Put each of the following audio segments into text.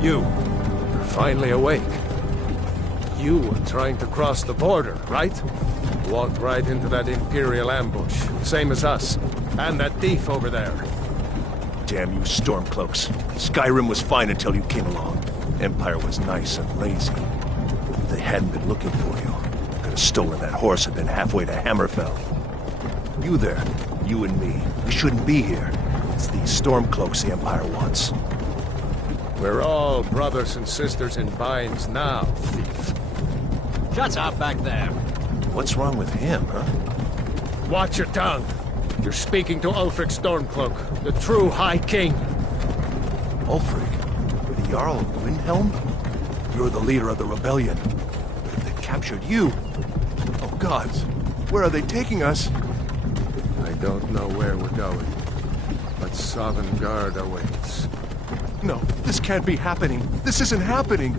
You're finally awake. You were trying to cross the border, right? Walked right into that Imperial ambush, same as us. And that thief over there. Damn you Stormcloaks. Skyrim was fine until you came along. Empire was nice and lazy. If they hadn't been looking for you, they could have stolen that horse and been halfway to Hammerfell. You there, you and me, we shouldn't be here. It's these Stormcloaks the Empire wants. We're all brothers and sisters in binds now, thief. Shut up back there. What's wrong with him, huh? Watch your tongue. You're speaking to Ulfric Stormcloak, the true High King. Ulfric? The Jarl of Windhelm? You're the leader of the rebellion. But if they captured you... Oh gods, where are they taking us? I don't know where we're going, but Sovngarde awaits. No, this can't be happening. This isn't happening.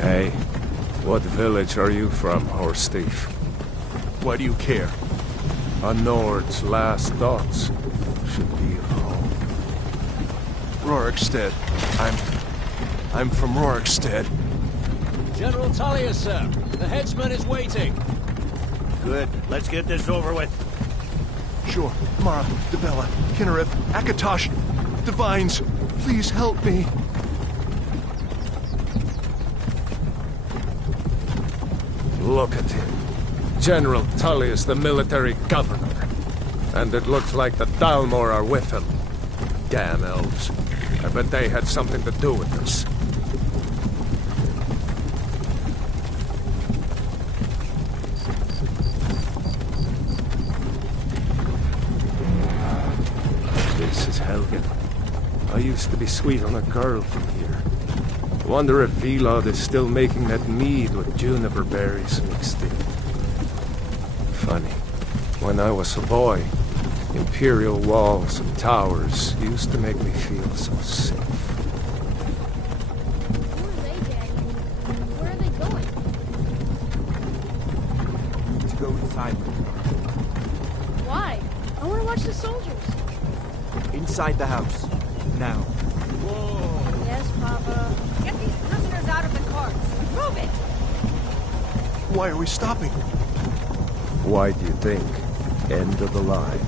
Hey, what village are you from, horse thief? Why do you care? A Nord's last thoughts should be of home. Rorikstead. I'm from Rorikstead. General Tullius, sir. The headsman is waiting. Good. Let's get this over with. Sure. Mara, Dibella, Kinnereth, Akatosh, Divines, please help me. Look at him. General Tullius, the military governor. And it looks like the Thalmor are with him. Damn elves. I bet they had something to do with this. This is Helgen. I used to be sweet on a girl from here. I wonder if Vilod is still making that mead with juniper berries mixed in. Funny. When I was a boy, Imperial walls and towers used to make me feel so safe. Who are they, Daddy? Where are they going? To go inside. Why? I want to watch the soldiers. Inside the house. Now. Whoa! Yes, Papa. Get these prisoners out of the carts. Move it! Why are we stopping? Why do you think? End of the line.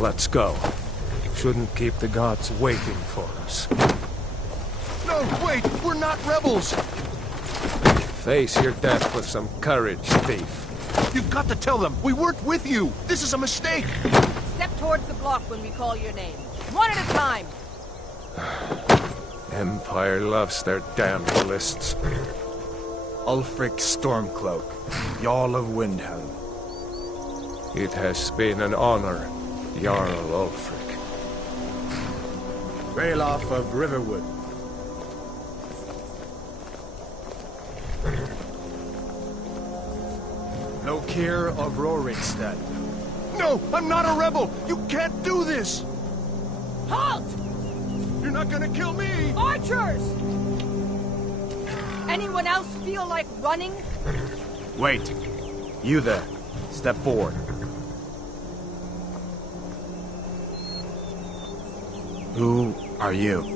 Let's go. Shouldn't keep the gods waiting for us. No, wait! We're not rebels! Face your death with some courage, thief. You've got to tell them! We weren't with you! This is a mistake! Step towards the block when we call your name. One at a time. Empire loves their damn lists. Ulfric Stormcloak, Jarl of Windhelm. It has been an honor, Jarl Ulfric. Ralof of Riverwood. Lokir of Rorikstead. No! I'm not a rebel! You can't do this! Halt! You're not gonna kill me! Archers! Anyone else feel like running? Wait. You there. Step forward. Who are you?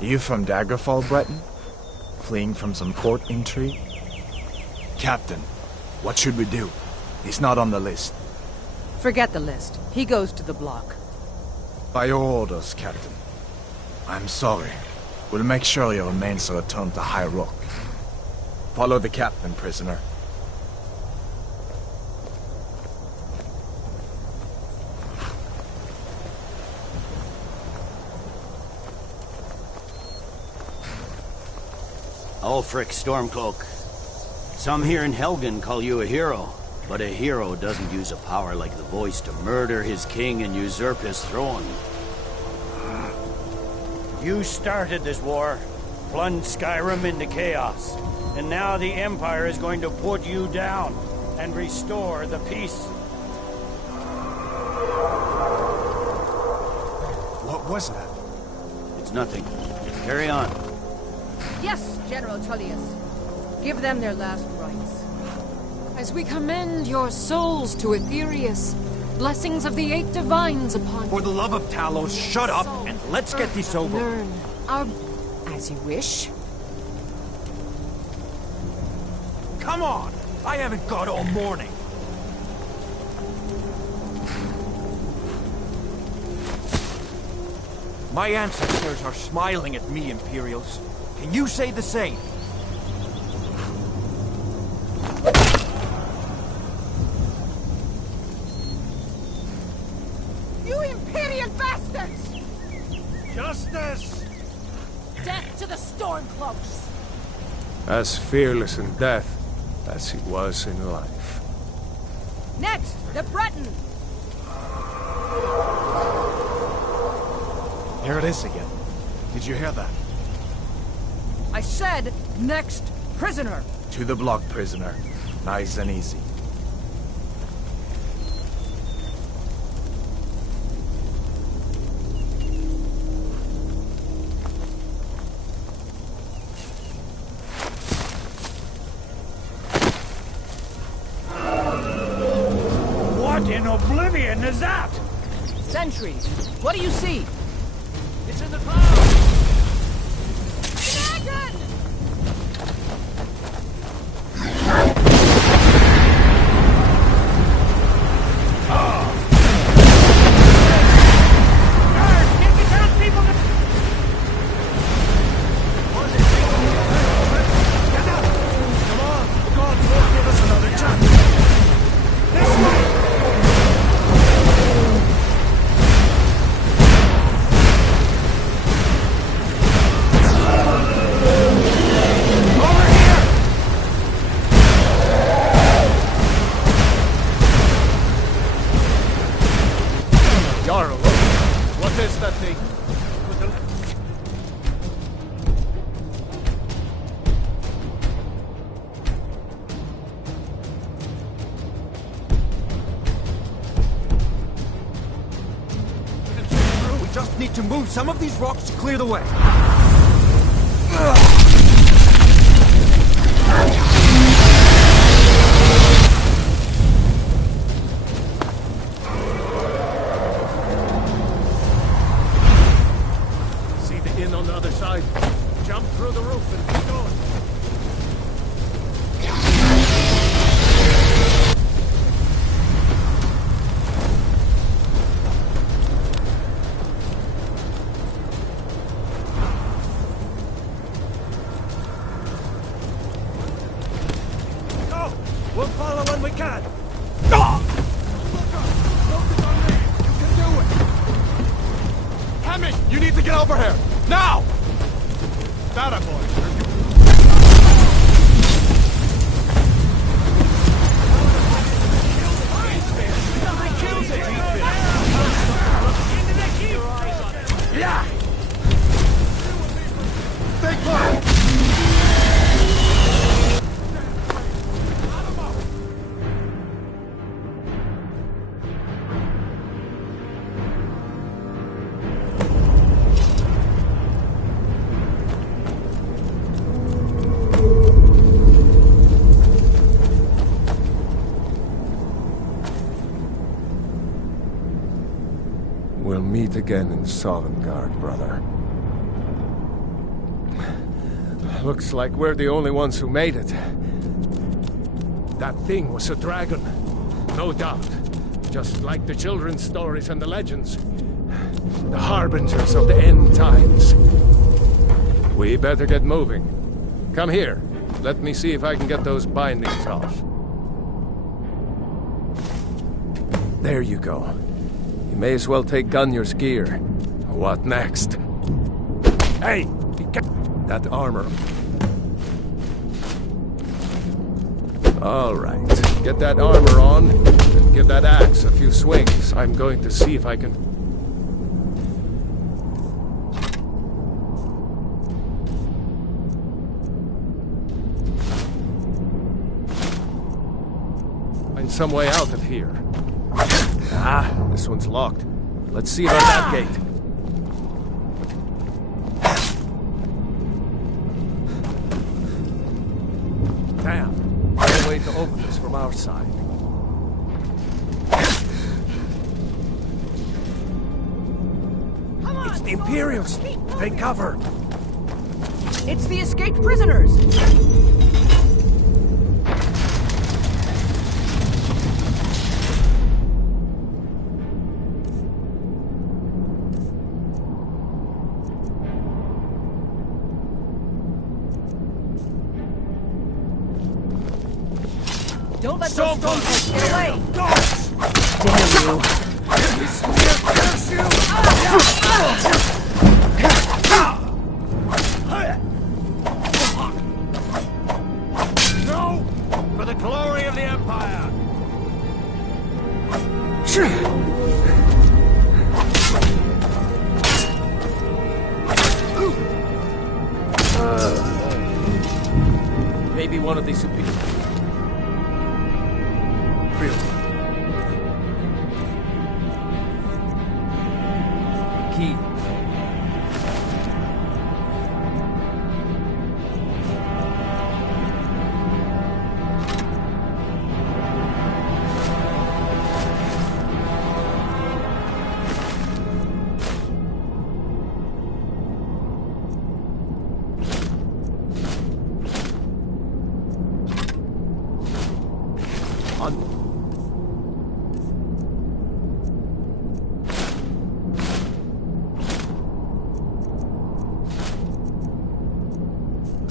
You from Daggerfall, Breton? Fleeing from some court intrigue? Captain, what should we do? He's not on the list. Forget the list. He goes to the block. By your orders, Captain. I'm sorry. We'll make sure your remains are returned to High Rock. Follow the captain, prisoner. Ulfric Stormcloak. Some here in Helgen call you a hero, but a hero doesn't use a power like the voice to murder his king and usurp his throne. You started this war, plunged Skyrim into chaos, and now the Empire is going to put you down and restore the peace. What was that? It's nothing. Carry on. Yes, General Tullius. Give them their last rites. As we commend your souls to Aetherius, blessings of the Eight Divines upon you. For the love of Talos, shut up and let's get this over. Learn our... as you wish. Come on! I haven't got all morning. My ancestors are smiling at me, Imperials. Can you say the same? You Imperial bastards! Justice! Death to the Stormcloaks! As fearless in death as he was in life. Next, the Breton! Here it is again. Did you hear that? I said, next prisoner! To the block, prisoner. Nice and easy. What in oblivion is that? Sentries, what do you see? It's in the clouds! Dragon! Jarl, what is that thing? We just need to move some of these rocks to clear the way. See the inn on the other side. Jump through the roof and keep going. Go! We'll follow when we can. Hemming, you need to get over here! Now! That boy. Yeah! Stay close! We'll meet again in Sovngarde, brother. Looks like we're the only ones who made it. That thing was a dragon. No doubt. Just like the children's stories and the legends. The harbingers of the end times. We better get moving. Come here. Let me see if I can get those bindings off. There you go. You may as well take Gunjar's gear. What next? Hey! That armor. All right. Get that armor on, and give that axe a few swings. I'm going to see if I can... find some way out of here. Ah, this one's locked. Let's see about that gate. Damn. No way to open this from our side. It's the Imperials! Take cover! It's the escaped prisoners! Don't let those stormtroopers get away! Damn you! No! For the glory of the Empire! Maybe one of these superior... Key.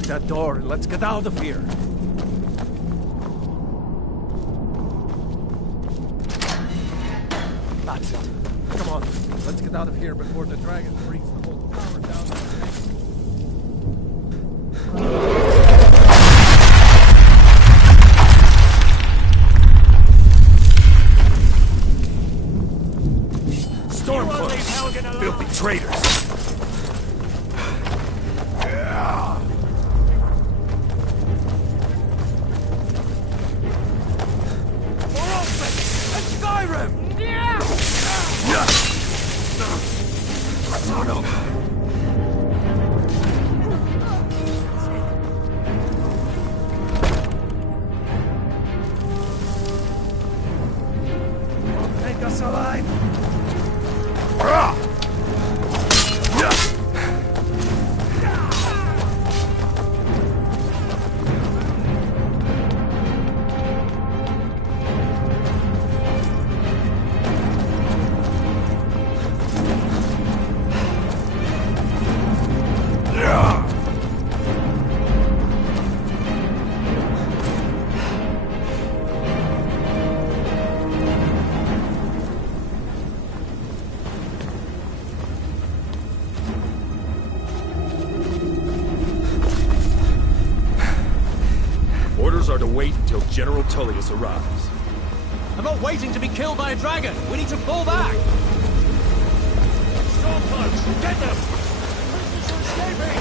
That door and let's get out of here. That's it. Come on, let's get out of here before the dragon brings the whole power down our face. Stormcloaks! Filthy traitors! Make us alive! Orders are to wait until General Tullius arrives. I'm not waiting to be killed by a dragon! We need to fall back! Stormcloaks, get them! Prisoners are escaping!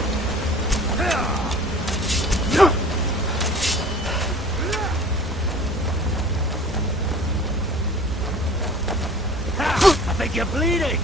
I think you're bleeding!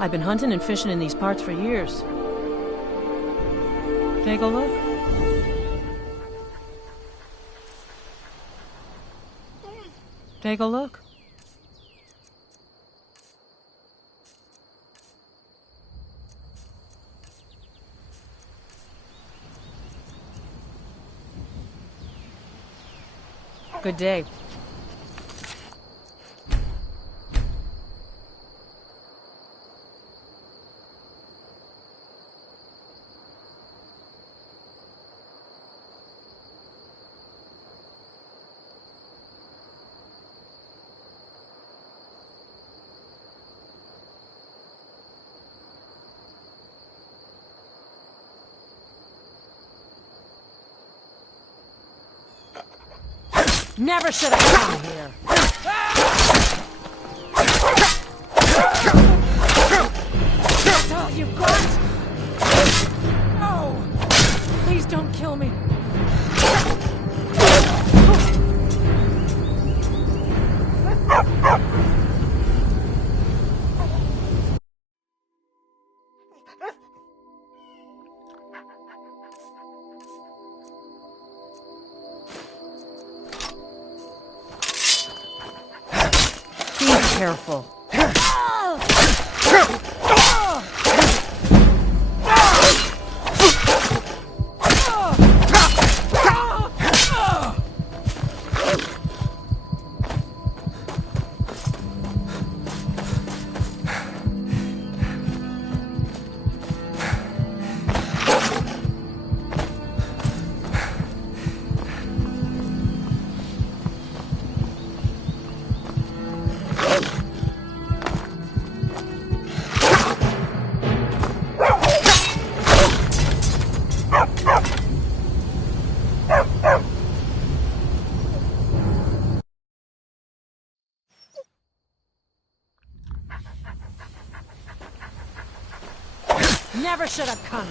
I've been hunting and fishing in these parts for years. Take a look. Take a look. Good day. Never should have come here. That's all you've got? No! Please don't kill me. Careful. Never should have come.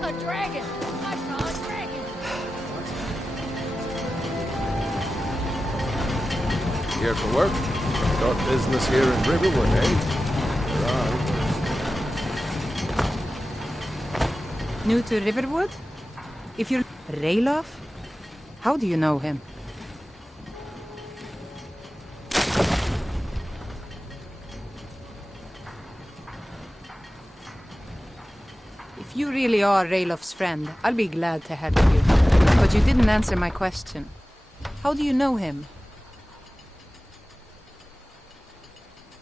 A dragon! I saw a dragon! Here for work? Got business here in Riverwood, eh? New to Riverwood? If you're Ralof? How do you know him? If you really are Raylof's friend, I'll be glad to help you. But you didn't answer my question. How do you know him?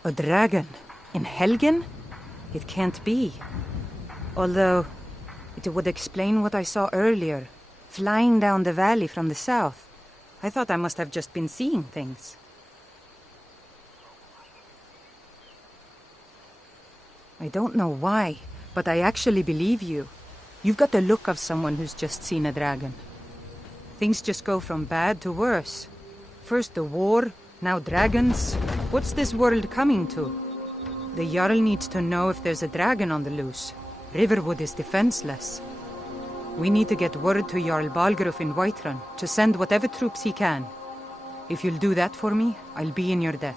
A dragon? In Helgen? It can't be. Although, it would explain what I saw earlier. Flying down the valley from the south. I thought I must have just been seeing things. I don't know why, but I actually believe you. You've got the look of someone who's just seen a dragon. Things just go from bad to worse. First the war, now dragons. What's this world coming to? The Jarl needs to know if there's a dragon on the loose. Riverwood is defenseless. We need to get word to Jarl Balgruuf in Whiterun to send whatever troops he can. If you'll do that for me, I'll be in your debt.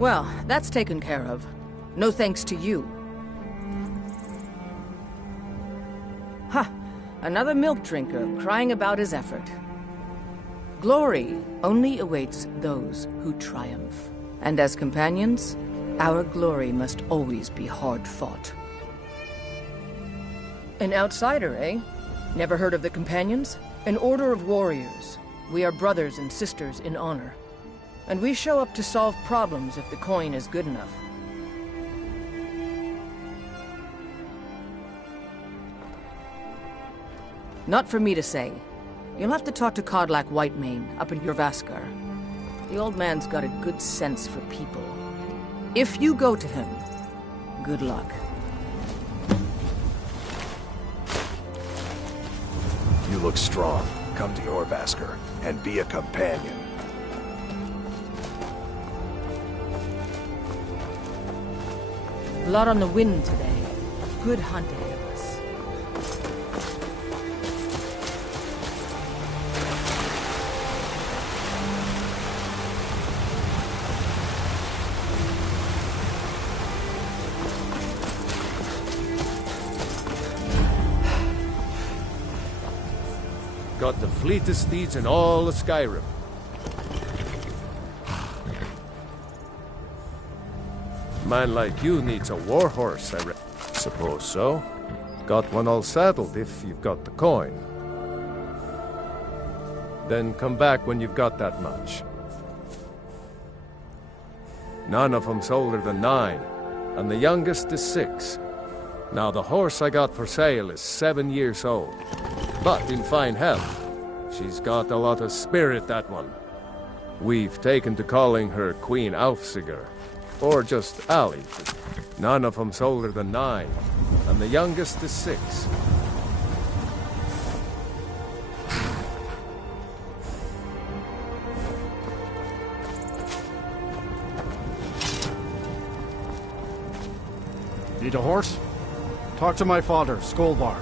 Well, that's taken care of. No thanks to you. Ha! Another milk drinker crying about his effort. Glory only awaits those who triumph. And as companions, our glory must always be hard fought. An outsider, eh? Never heard of the Companions? An order of warriors. We are brothers and sisters in honor. And we show up to solve problems if the coin is good enough. Not for me to say. You'll have to talk to Kodlak Whitemane up in Jorvaskar. The old man's got a good sense for people. If you go to him, good luck. You look strong. Come to Jorvaskar and be a companion. Blood on the wind today. Good hunt ahead of us. Got the fleetest steeds in all of Skyrim. Man like you needs a warhorse, I suppose so. Got one all saddled if you've got the coin. Then come back when you've got that much. None of them's older than 9, and the youngest is 6. Now the horse I got for sale is 7 years old, but in fine health. She's got a lot of spirit, that one. We've taken to calling her Queen Alfsigar, or just Ali. None of them's older than 9, and the youngest is 6. Need a horse? Talk to my father, Skolvar.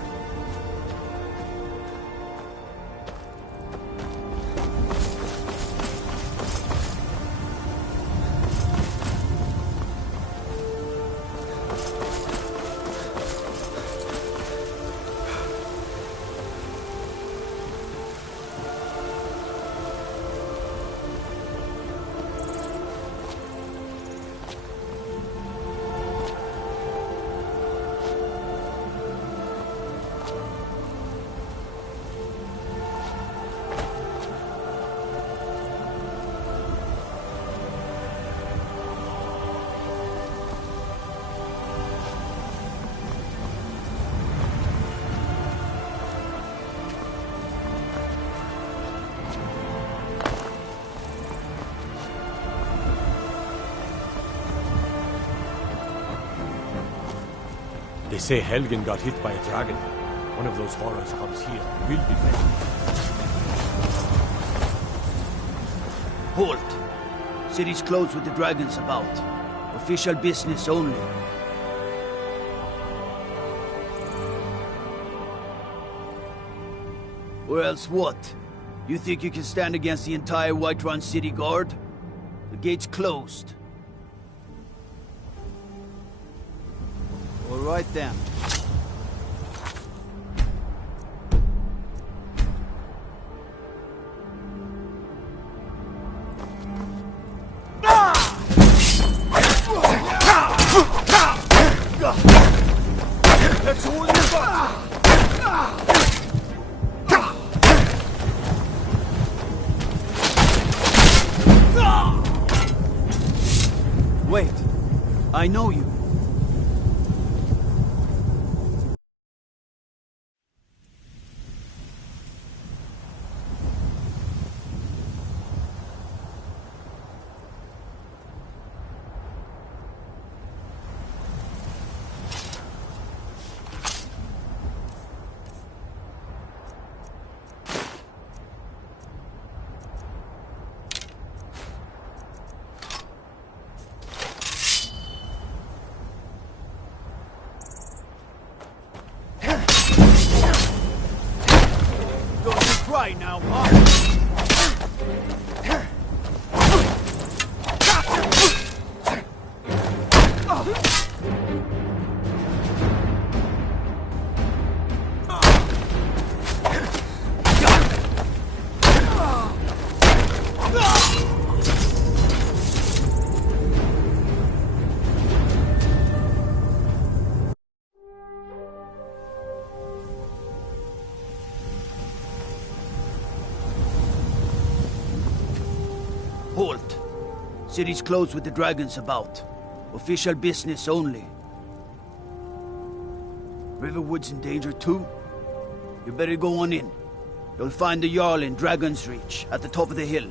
They say Helgen got hit by a dragon. One of those horrors comes here. We'll be ready. Halt! City's closed with the dragons about. Official business only. Or else what? You think you can stand against the entire Whiterun City Guard? The gate's closed. All right then. Let's hold it back. Wait, I know you. Right now, huh? Halt! City's closed with the dragons about. Official business only. Riverwood's in danger too? You better go on in. You'll find the Jarl in Dragon's Reach, at the top of the hill.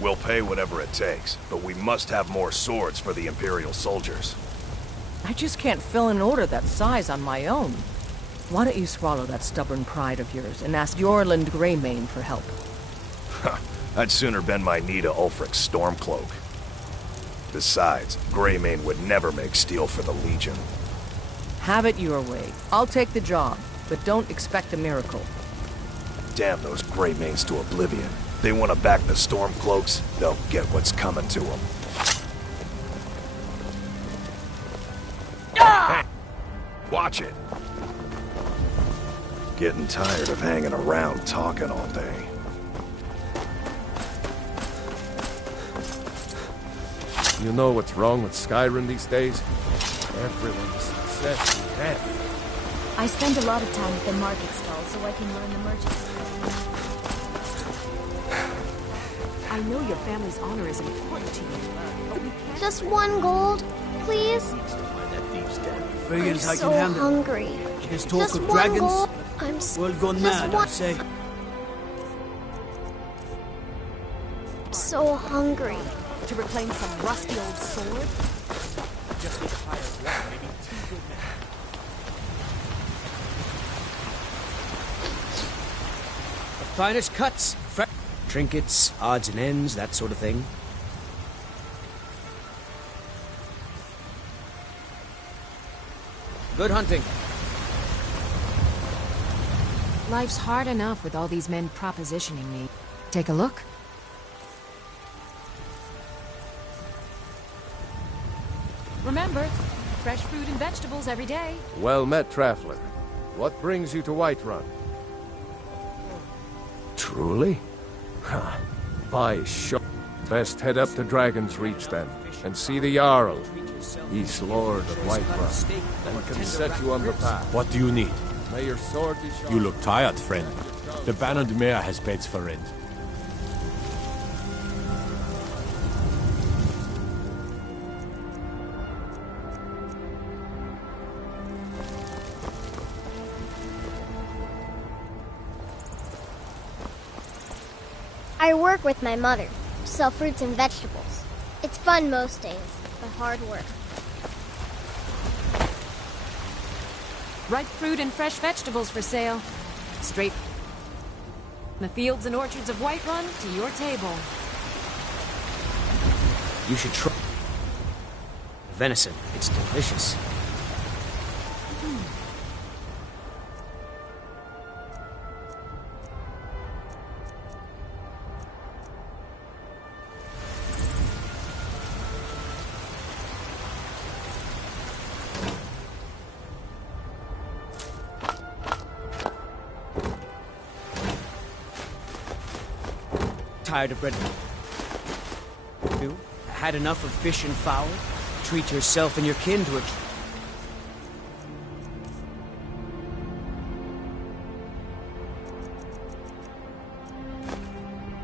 We'll pay whatever it takes, but we must have more swords for the Imperial soldiers. I just can't fill an order that size on my own. Why don't you swallow that stubborn pride of yours and ask Jorland Greymane for help? I'd sooner bend my knee to Ulfric's Stormcloak. Besides, Greymane would never make steel for the Legion. Have it your way. I'll take the job, but don't expect a miracle. Damn those Greymanes to oblivion. They want to back the Stormcloaks, they'll get what's coming to them. Hey, watch it. Getting tired of hanging around talking all day. You know what's wrong with Skyrim these days? Everyone's success and happy. I spend a lot of time at the market stall so I can learn the merchant's trade. I know your family's honor is important to you, but we can't... Just 1 gold, please? I'm so hungry. Just talk Just of 1 dragons. gold. World gone mad, I say. So hungry. To reclaim some rusty old sword? Just need to hire one, maybe 2 good men. The finest cuts, trinkets, odds and ends, that sort of thing. Good hunting. Life's hard enough with all these men propositioning me. Take a look. Remember, fresh fruit and vegetables every day. Well met, Traveler. What brings you to Whiterun? Truly? By shot. Best head up to Dragon's Reach then, and see the Jarl. He's Lord of Whiterun, and can set you on the path. What do you need? May your sword be sharp. You look tired, friend. The Baron Mare has beds for rent. I work with my mother, sell fruits and vegetables. It's fun most days, but hard work. Ripe fruit and fresh vegetables for sale. Straight from the fields and orchards of Whiterun to your table. You should try venison. It's delicious. Tired of bread? You had enough of fish and fowl? Treat yourself and your kin to it.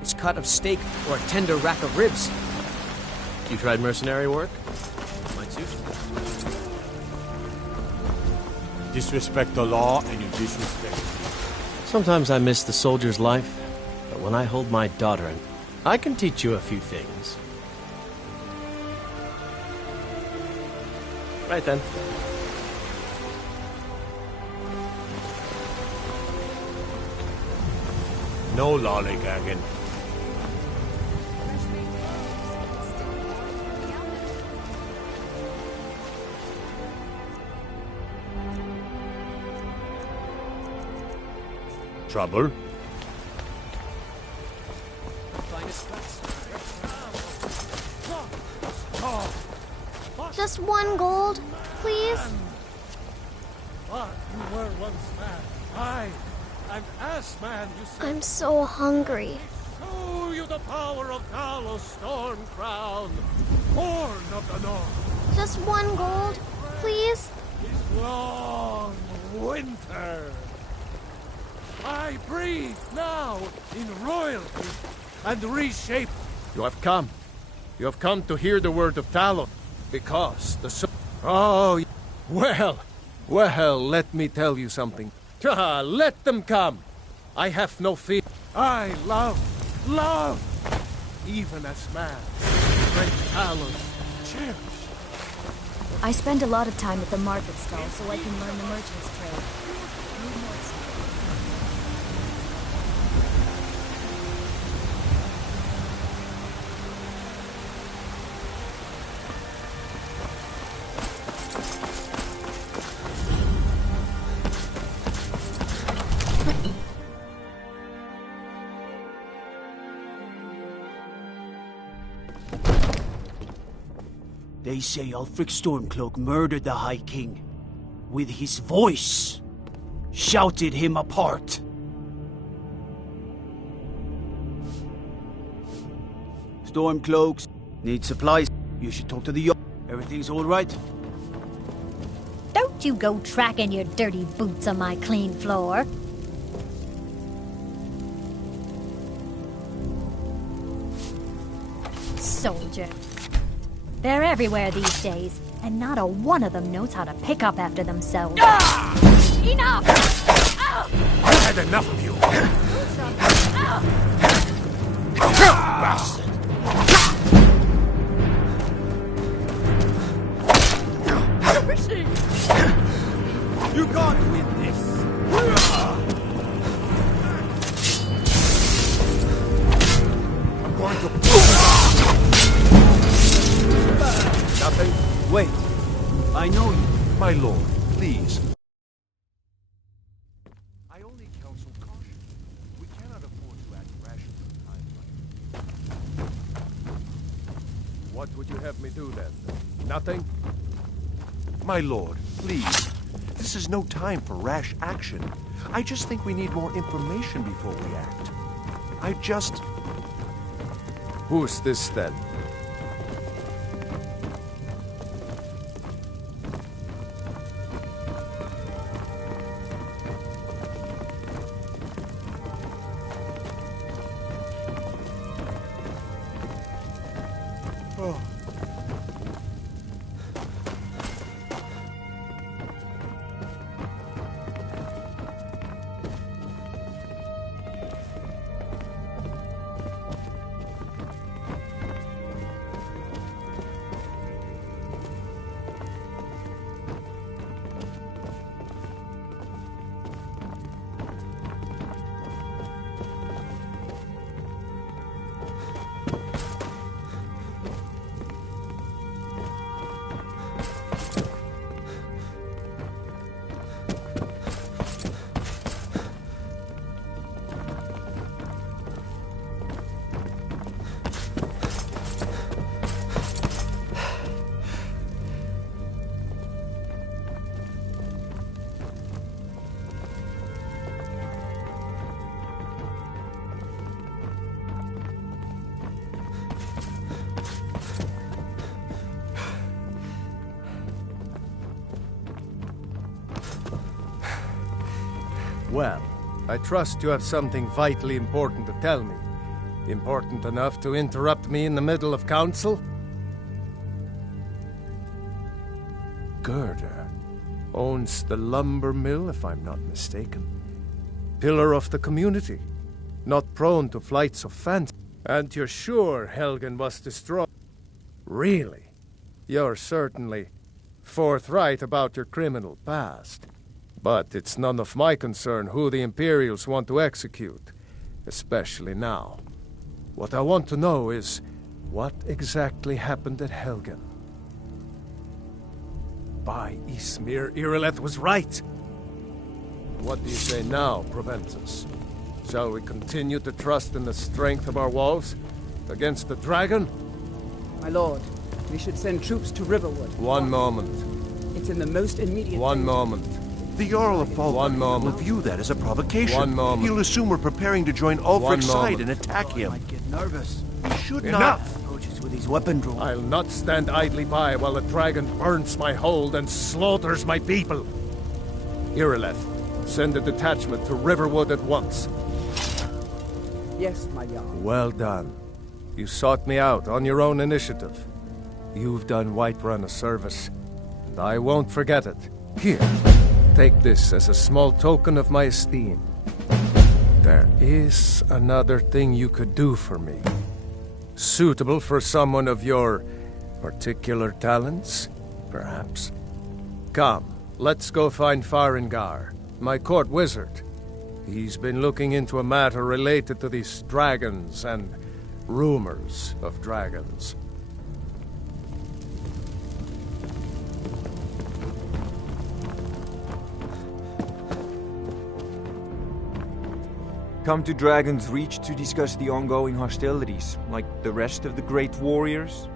It's cut of steak or a tender rack of ribs. You tried mercenary work? Might suit you. Disrespect the law and you disrespect me. Sometimes I miss the soldier's life. But when I hold my daughter, I can teach you a few things. Right then. No lollygagging. Trouble? Just 1 gold, please? But you were once man. An ass man, you said. I'm so hungry. Show you the power of Talos Stormcrown, Horn of the North. Just 1 gold, please? is long winter. I breathe now in royalty and reshape. You have come. You have come to hear the word of Talon, because the Oh, well, let me tell you something. Let them come. I have no fear. I love, even as man. Great Talon, cherish. I spend a lot of time at the market stall so I can learn the merchant's trade. They say Ulfric Stormcloak murdered the High King. With his voice. Shouted him apart. Stormcloaks need supplies. You should talk to the Everything's all right? Don't you go tracking your dirty boots on my clean floor. Soldier. They're everywhere these days, and not a one of them knows how to pick up after themselves. Enough! I've had enough of you! Bastard! You can't win this! I'm going to... Nothing? Wait. I know you. My lord, please. I only counsel caution. We cannot afford to act rashly in times like this. What would you have me do then? Nothing? My lord, please. This is no time for rash action. I just think we need more information before we act. Who's this then? Well, I trust you have something vitally important to tell me. Important enough to interrupt me in the middle of council? Gerda owns the lumber mill, if I'm not mistaken. Pillar of the community, not prone to flights of fancy. And you're sure Helgen was destroyed? Really? You're certainly forthright about your criminal past. But it's none of my concern who the Imperials want to execute, especially now. What I want to know is, what exactly happened at Helgen? By Ysmir, Irileth was right! What do you say now, Proventus? Shall we continue to trust in the strength of our walls against the dragon? My lord, we should send troops to Riverwood. One moment. It's in the most immediate One danger. moment. The Jarl of Falkirk will view that as a provocation. One moment. He'll assume we're preparing to join One Ulfric's side moment. and attack him. I might get nervous. We should Enough! not... approaches with his weapon drawn. I'll not stand idly by while the dragon burns my hold and slaughters my people. Irileth, send a detachment to Riverwood at once. Yes, my Jarl. Well done. You sought me out on your own initiative. You've done Whiterun a service, and I won't forget it. Here, take this as a small token of my esteem. There is another thing you could do for me. Suitable for someone of your particular talents, perhaps. Come, let's go find Farengar, my court wizard. He's been looking into a matter related to these dragons and rumors of dragons. Come to Dragon's Reach to discuss the ongoing hostilities, like the rest of the great warriors?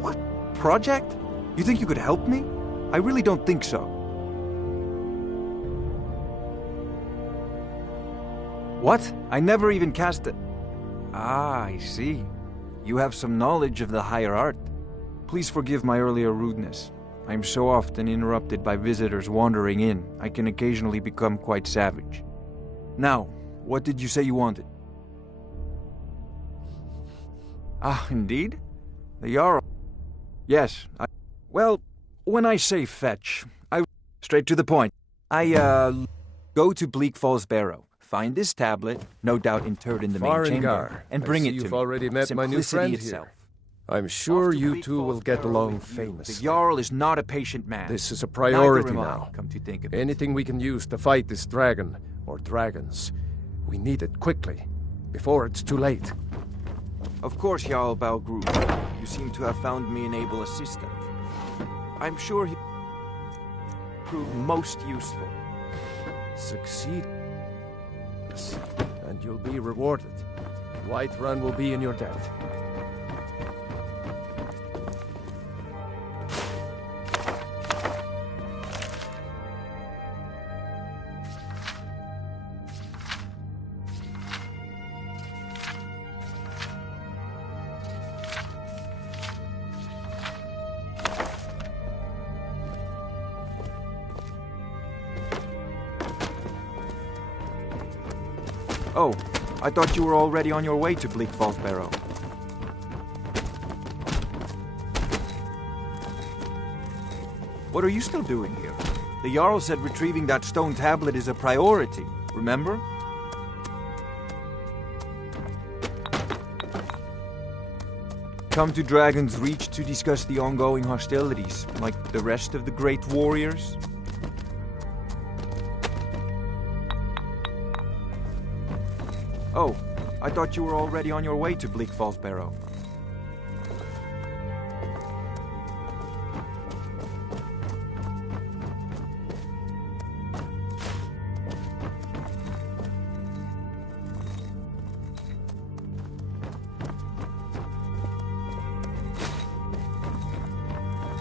What? Project? You think you could help me? I really don't think so. What? I never even cast it. Ah, I see. You have some knowledge of the higher art. Please forgive my earlier rudeness. I'm so often interrupted by visitors wandering in, I can occasionally become quite savage. Now, what did you say you wanted? Ah, indeed? The Jarl? Yes, well, when I say fetch, straight to the point. Go to Bleak Falls Barrow, find this tablet, no doubt interred in the main chamber, and bring it to me. You've already met my new friend here. I'm sure you two will get along famously. The Jarl is not a patient man. This is a priority now. Come to think of it. Anything we can use to fight this dragon, or dragons, we need it quickly, before it's too late. Of course, Jarl Balgruuf. You seem to have found me an able assistant. I'm sure he proved most useful. Succeed. Yes, and you'll be rewarded. Whiterun will be in your debt. Oh, I thought you were already on your way to Bleak Falls Barrow. What are you still doing here? The Jarl said retrieving that stone tablet is a priority, remember? Come to Dragon's Reach to discuss the ongoing hostilities, like the rest of the great warriors? Oh, I thought you were already on your way to Bleak Falls Barrow.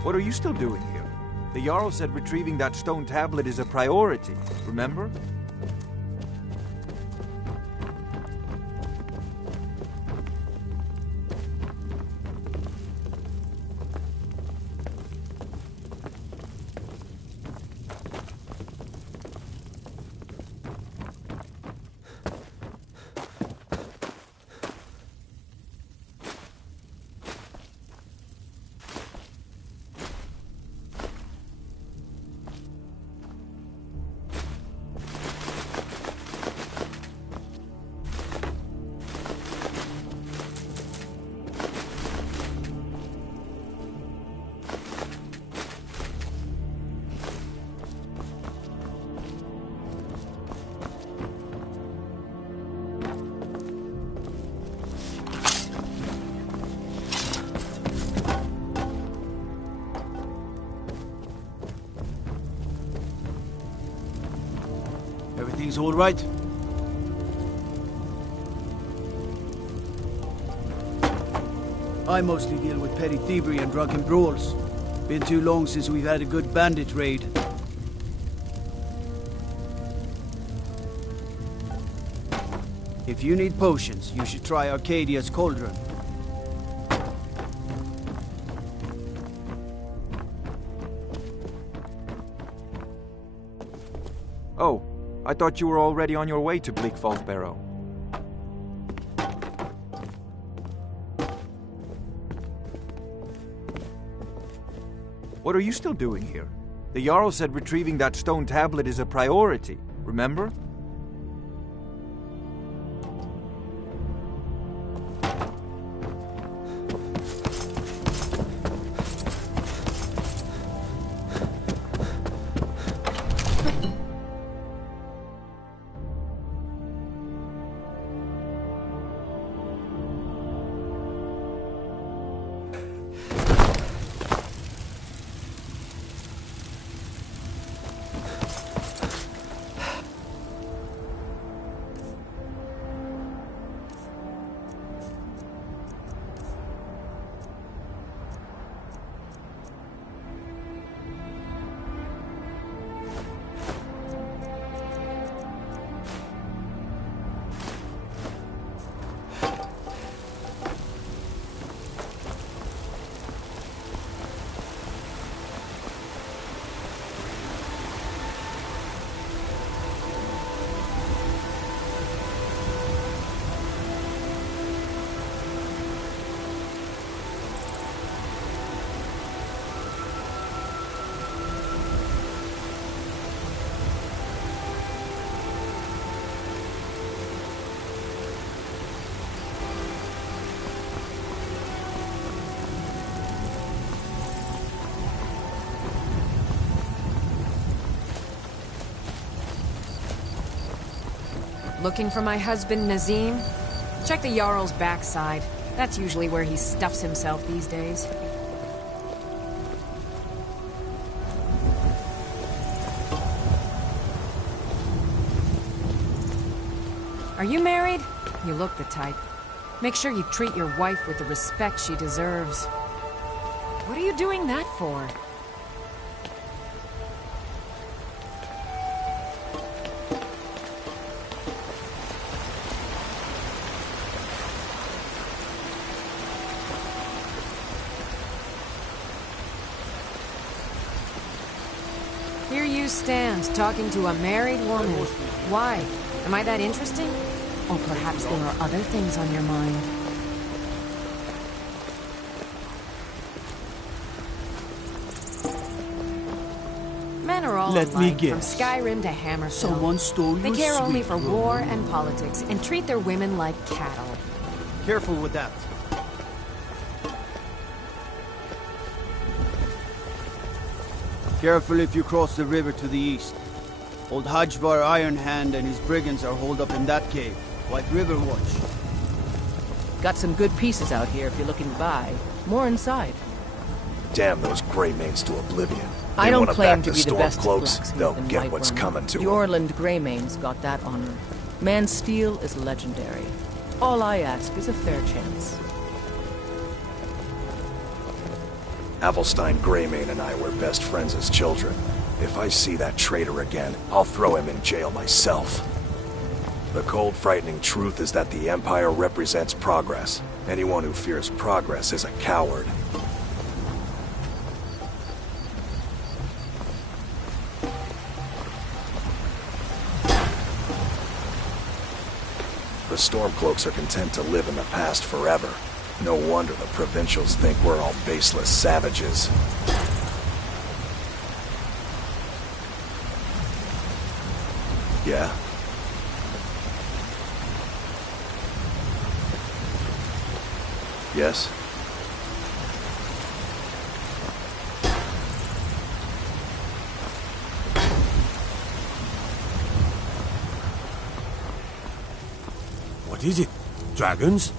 What are you still doing here? The Jarl said retrieving that stone tablet is a priority, remember? Everything's all right? I mostly deal with petty thievery and drunken brawls. Been too long since we've had a good bandit raid. If If you need potions, you should try Arcadia's Cauldron. Oh, I thought you were already on your way to Bleak Falls Barrow. What are you still doing here? The Jarl said retrieving that stone tablet is a priority, remember? Looking for my husband, Nazim? Check the Jarl's backside. That's usually where he stuffs himself these days. Are you married? You look the type. Make sure you treat your wife with the respect she deserves. What are you doing that for? Here you stand, talking to a married woman. Why? Am I that interesting? Or perhaps there are other things on your mind. Men are all Let me alike, from guess. Skyrim to Hammerfell. Someone stole They your care only sweet for room. war and politics, and treat their women like cattle. Careful with that. Careful if you cross the river to the east. Old Hajvar Ironhand and his brigands are holed up in that cave. White River Watch. Got some good pieces out here if you're looking to buy. More inside. Damn those Greymanes to oblivion. I They don't wanna claim back to the be the Stormcloaks, best blacksmith they'll in get what's Whiterun. coming to The them. Orland Greymanes got that honor. Man's steel is legendary. All I ask is a fair chance. Avelstein Greymane and I were best friends as children. If I see that traitor again, I'll throw him in jail myself. The cold, frightening truth is that the Empire represents progress. Anyone who fears progress is a coward. The Stormcloaks are content to live in the past forever. No wonder the provincials think we're all baseless savages. Yeah? Yes? What is it? Dragons?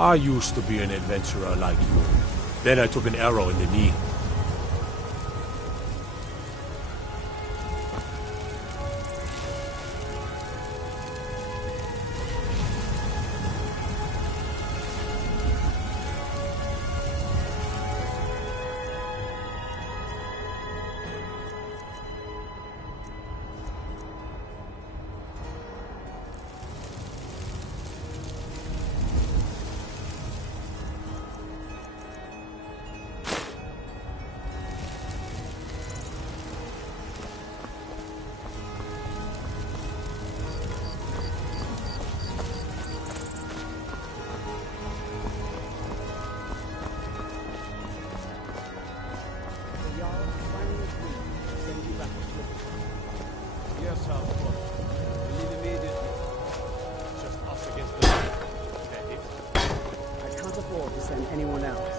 I used to be an adventurer like you. Then I took an arrow in the knee. Yes, House Boy. We leave immediately. Just us against the world. I can't afford to send anyone else.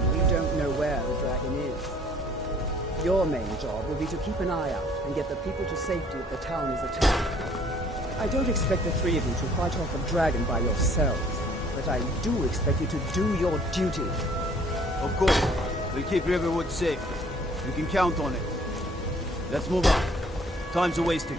And we don't know where the dragon is. Your main job will be to keep an eye out and get the people to safety if the town is attacked. I don't expect the three of you to fight off a dragon by yourselves, but I do expect you to do your duty. Of course. We'll keep Riverwood safe. You can count on it. Let's move on. Time's a wasting.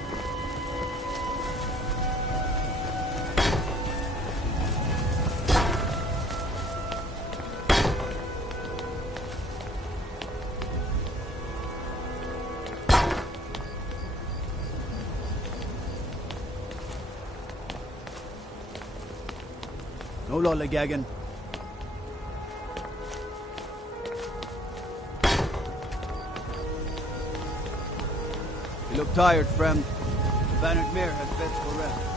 No lollygagging. You look tired, friend. Bannock Mere has beds for rest.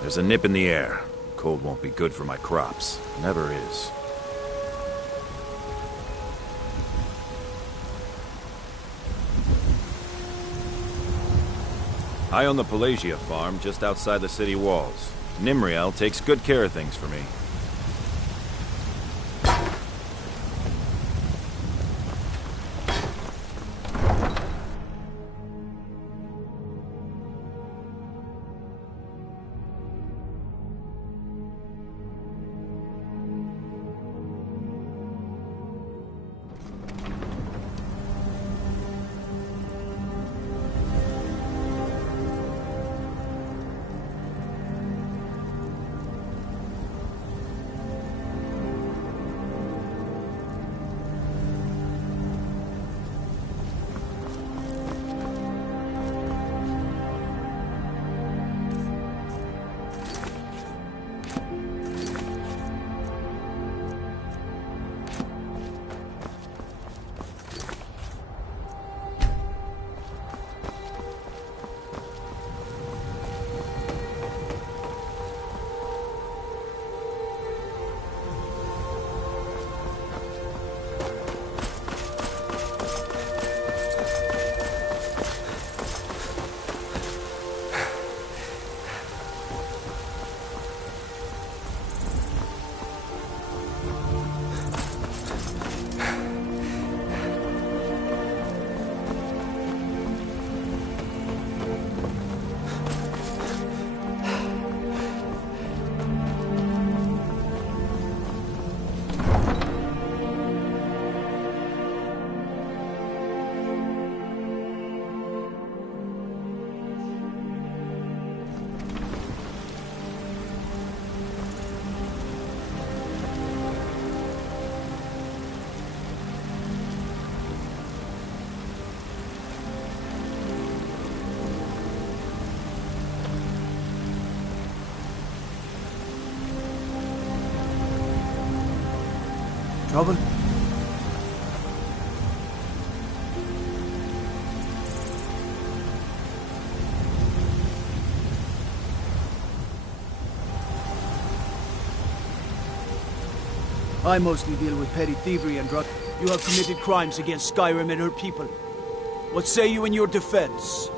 There's a nip in the air. Cold won't be good for my crops. Never is. I own the Pelagia farm just outside the city walls. Nimriel takes good care of things for me. Trouble? I mostly deal with petty thievery and drug. You have committed crimes against Skyrim and her people. What say you in your defense?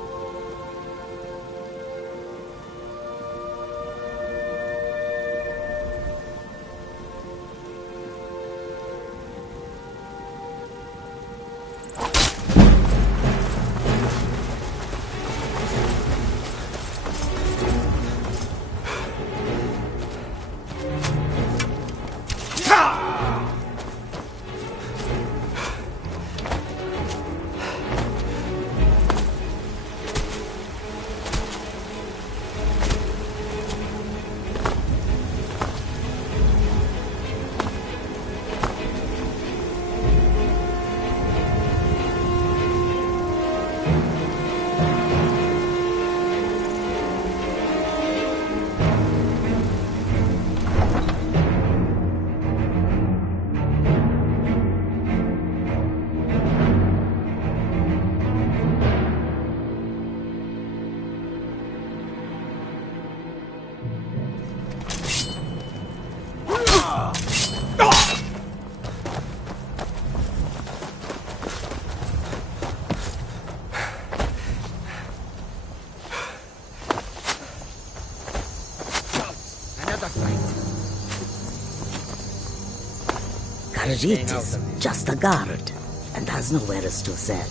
Khajiit is just a guard, and has nowhere else to sell.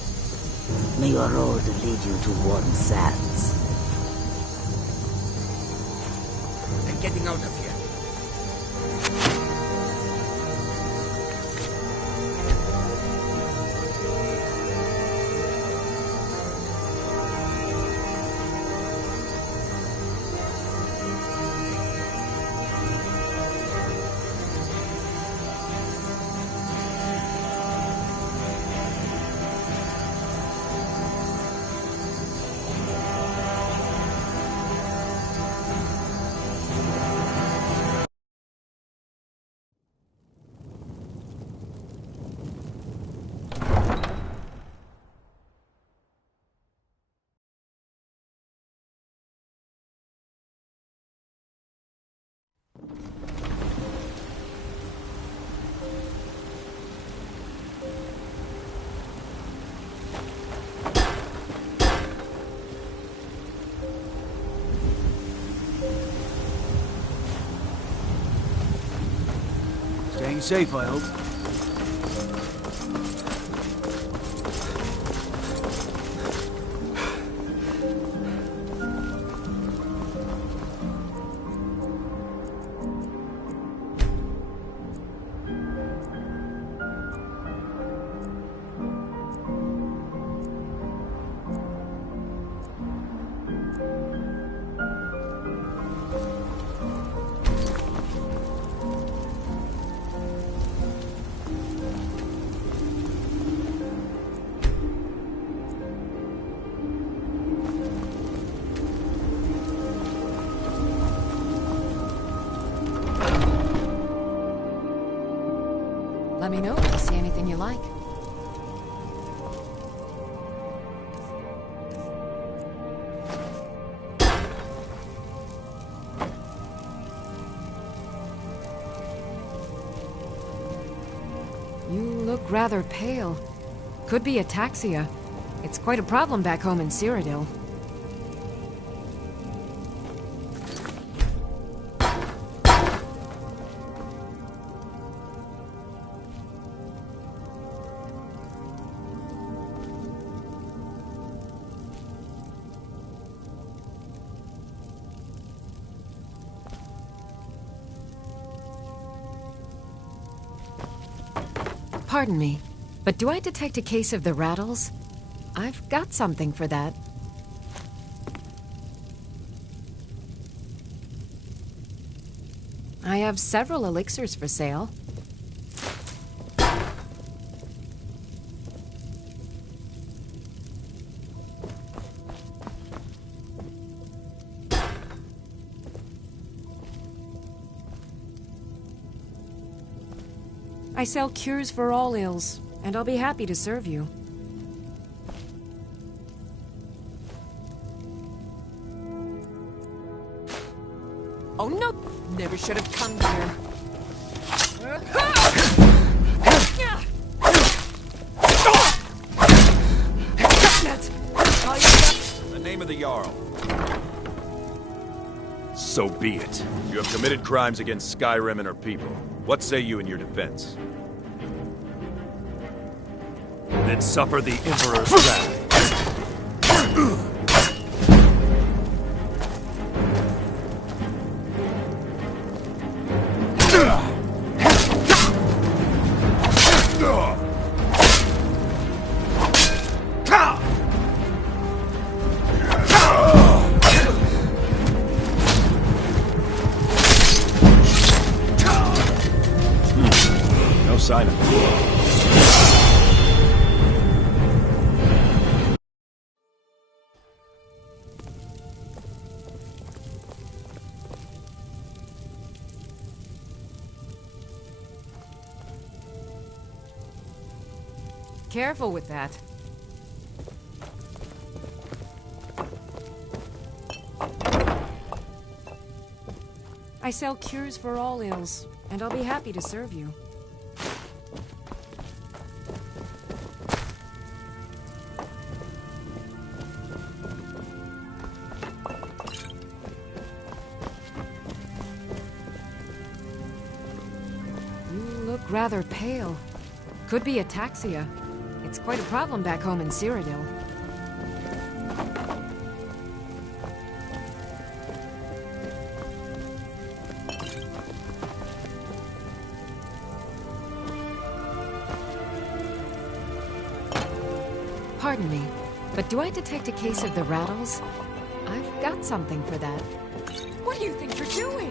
May your road lead you to warm sands. I'm getting out of here. Staying safe, I hope. Let me know if you see anything you like. You look rather pale. Could be ataxia. It's quite a problem back home in Cyrodiil. Pardon me, but do I detect a case of the rattles? I've got something for that. I have several elixirs for sale. I sell cures for all ills, and I'll be happy to serve you. Oh no! Never should have come here. name of the Jarl. So be it. You have committed crimes against Skyrim and her people. What say you in your defense? Then suffer the Emperor's wrath. No sign of it. Careful with that. I sell cures for all ills, and I'll be happy to serve you. You look rather pale. Could be ataxia. It's quite a problem back home in Cyrodiil. Pardon me, but do I detect a case of the rattles? I've got something for that. What do you think you're doing?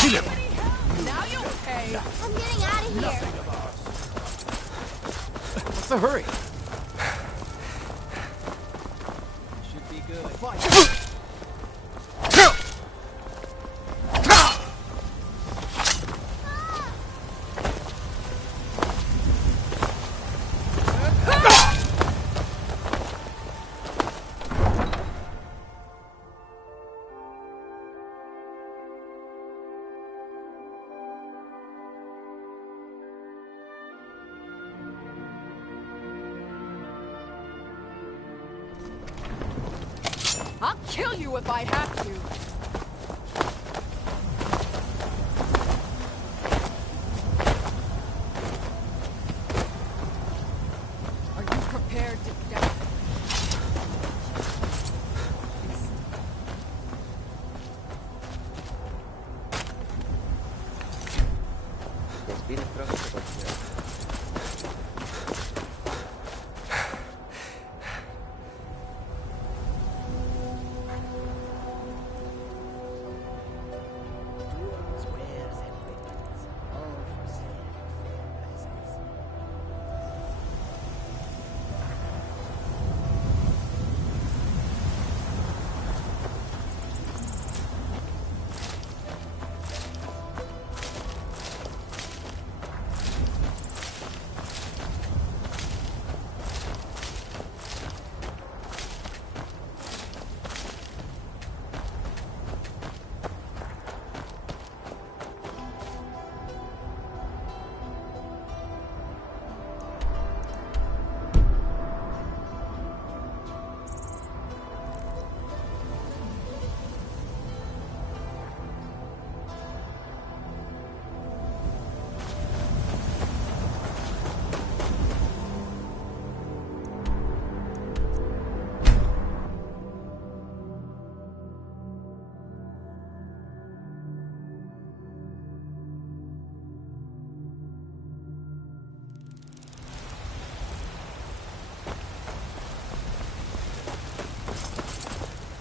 Kill him! Now you pay. I'm getting out of here. What's the hurry? Should be good. I'll kill you if I have to. Are you prepared to die?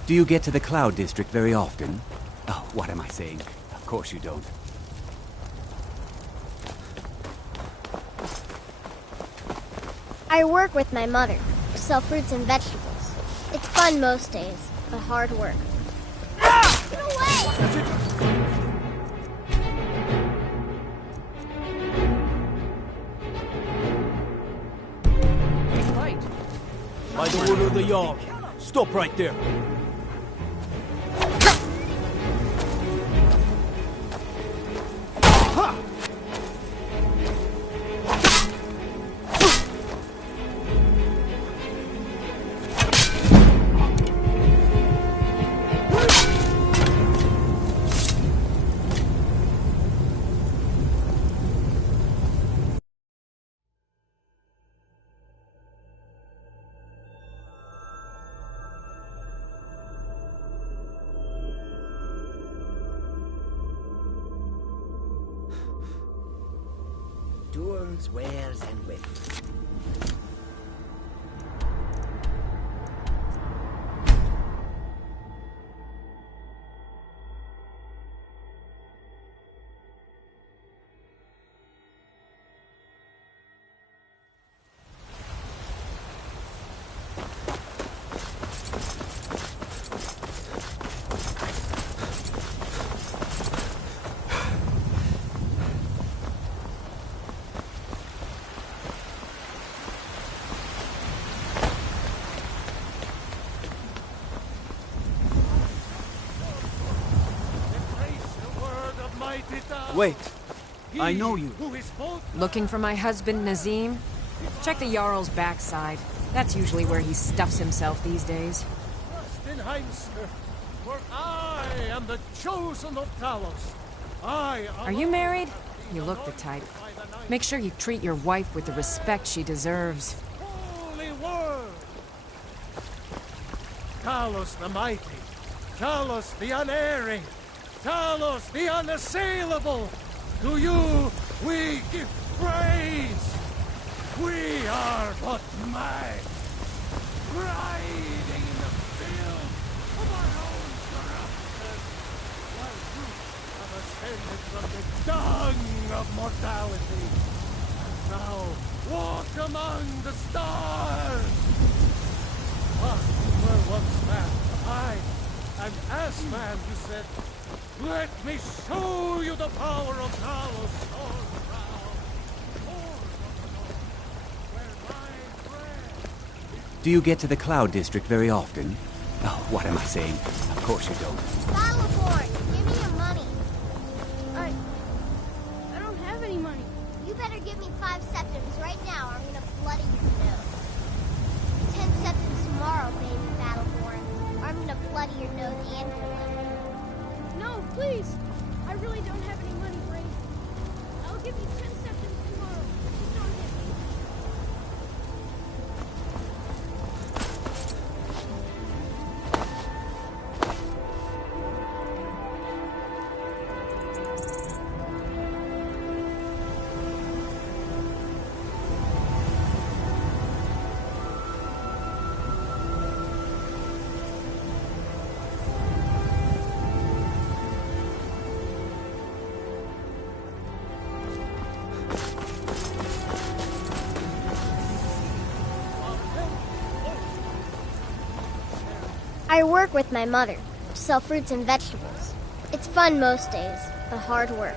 Do you get to the Cloud District very often? Oh, what am I saying? Of course you don't. I work with my mother, sell fruits and vegetables. It's fun most days, but hard work. Get away! By the order of the Jarl. Stop right there. Tools, wares, and weapons. Wait. I know you. Looking for my husband, Nazim? Check the Jarl's backside. That's usually where he stuffs himself these days. Trust in Heinster, for I am the chosen of Talos. Are you married? You look the type. Make sure you treat your wife with the respect she deserves. Holy word! Talos the mighty, Talos the unerring, Talos the unassailable. To you we give praise. We are but man, riding in the field of our own corruption, while you have ascended from the dung of mortality, and now walk among the stars. Ah, you were once man, I, and as man you said, let me show you the power of Talos Sword Crown. Do you get to the Cloud District very often? Oh, what am I saying? Of course you don't. Battleborn, give me your money. I don't have any money. You better give me 5 septims right now or I'm gonna bloody your nose. 10 septims tomorrow, baby Battleborn. Or I'm gonna bloody your nose and your leg. No, please. I really don't have any money, Brave. I'll give you 10 septims tomorrow. Just don't hit me. I work with my mother, sell fruits and vegetables. It's fun most days, but hard work.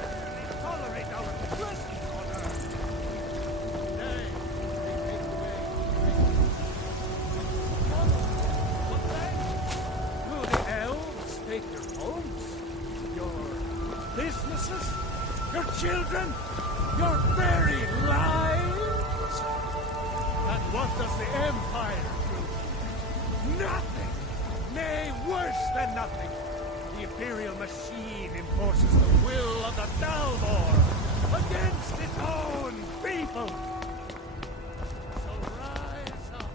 Will the elves take your homes, your businesses, your children, your very lives? And what does the Empire do? Nothing! Nay, worse than nothing. The Imperial machine enforces the will of the Dalmor against its own people. So rise up.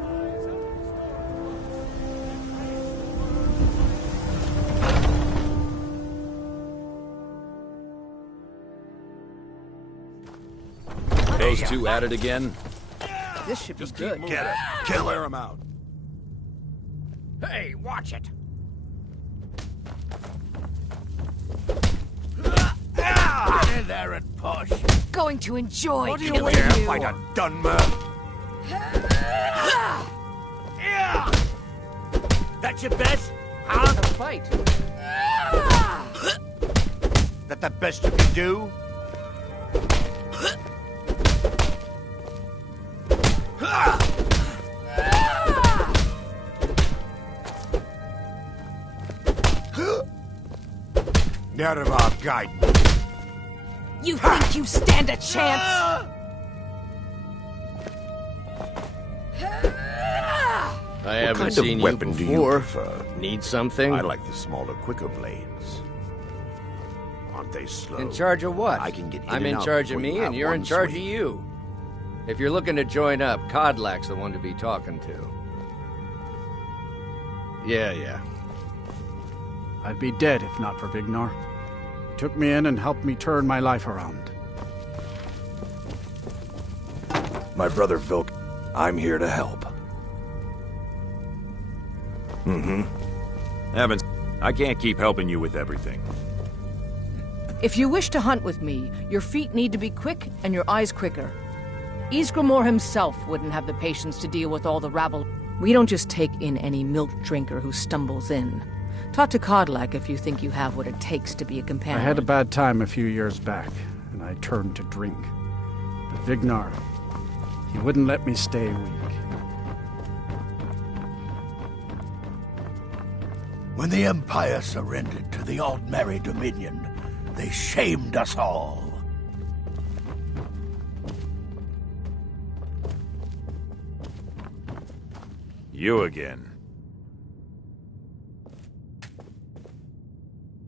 Rise up, children of the Empire. Rise up, Those two at it again? This should be good. Get him. Kill Clear him. him out. Hey, watch it! Get in there and push! Going to enjoy What are you killing waiting you. Fight a Dunmer! That's your best? Huh? A fight. That the best you can do? Out of our guidance. You think you stand a chance? I haven't seen you before. Need something? I like the smaller, quicker blades. Aren't they slow? In charge of what? I can get in I'm and in out charge of before me, you and have you're in one charge swing. of you. If you're looking to join up, Kodlak's the one to be talking to. Yeah. I'd be dead if not for Vignar. He took me in and helped me turn my life around. My brother Vilk, I'm here to help. I can't keep helping you with everything. If you wish to hunt with me, your feet need to be quick and your eyes quicker. Ysgramor himself wouldn't have the patience to deal with all the rabble. We don't just take in any milk drinker who stumbles in. Talk to Kodlak if you think you have what it takes to be a companion. I had a bad time a few years back, and I turned to drink. But Vignar, he wouldn't let me stay weak. When the Empire surrendered to the Altmerry Dominion, they shamed us all. You again.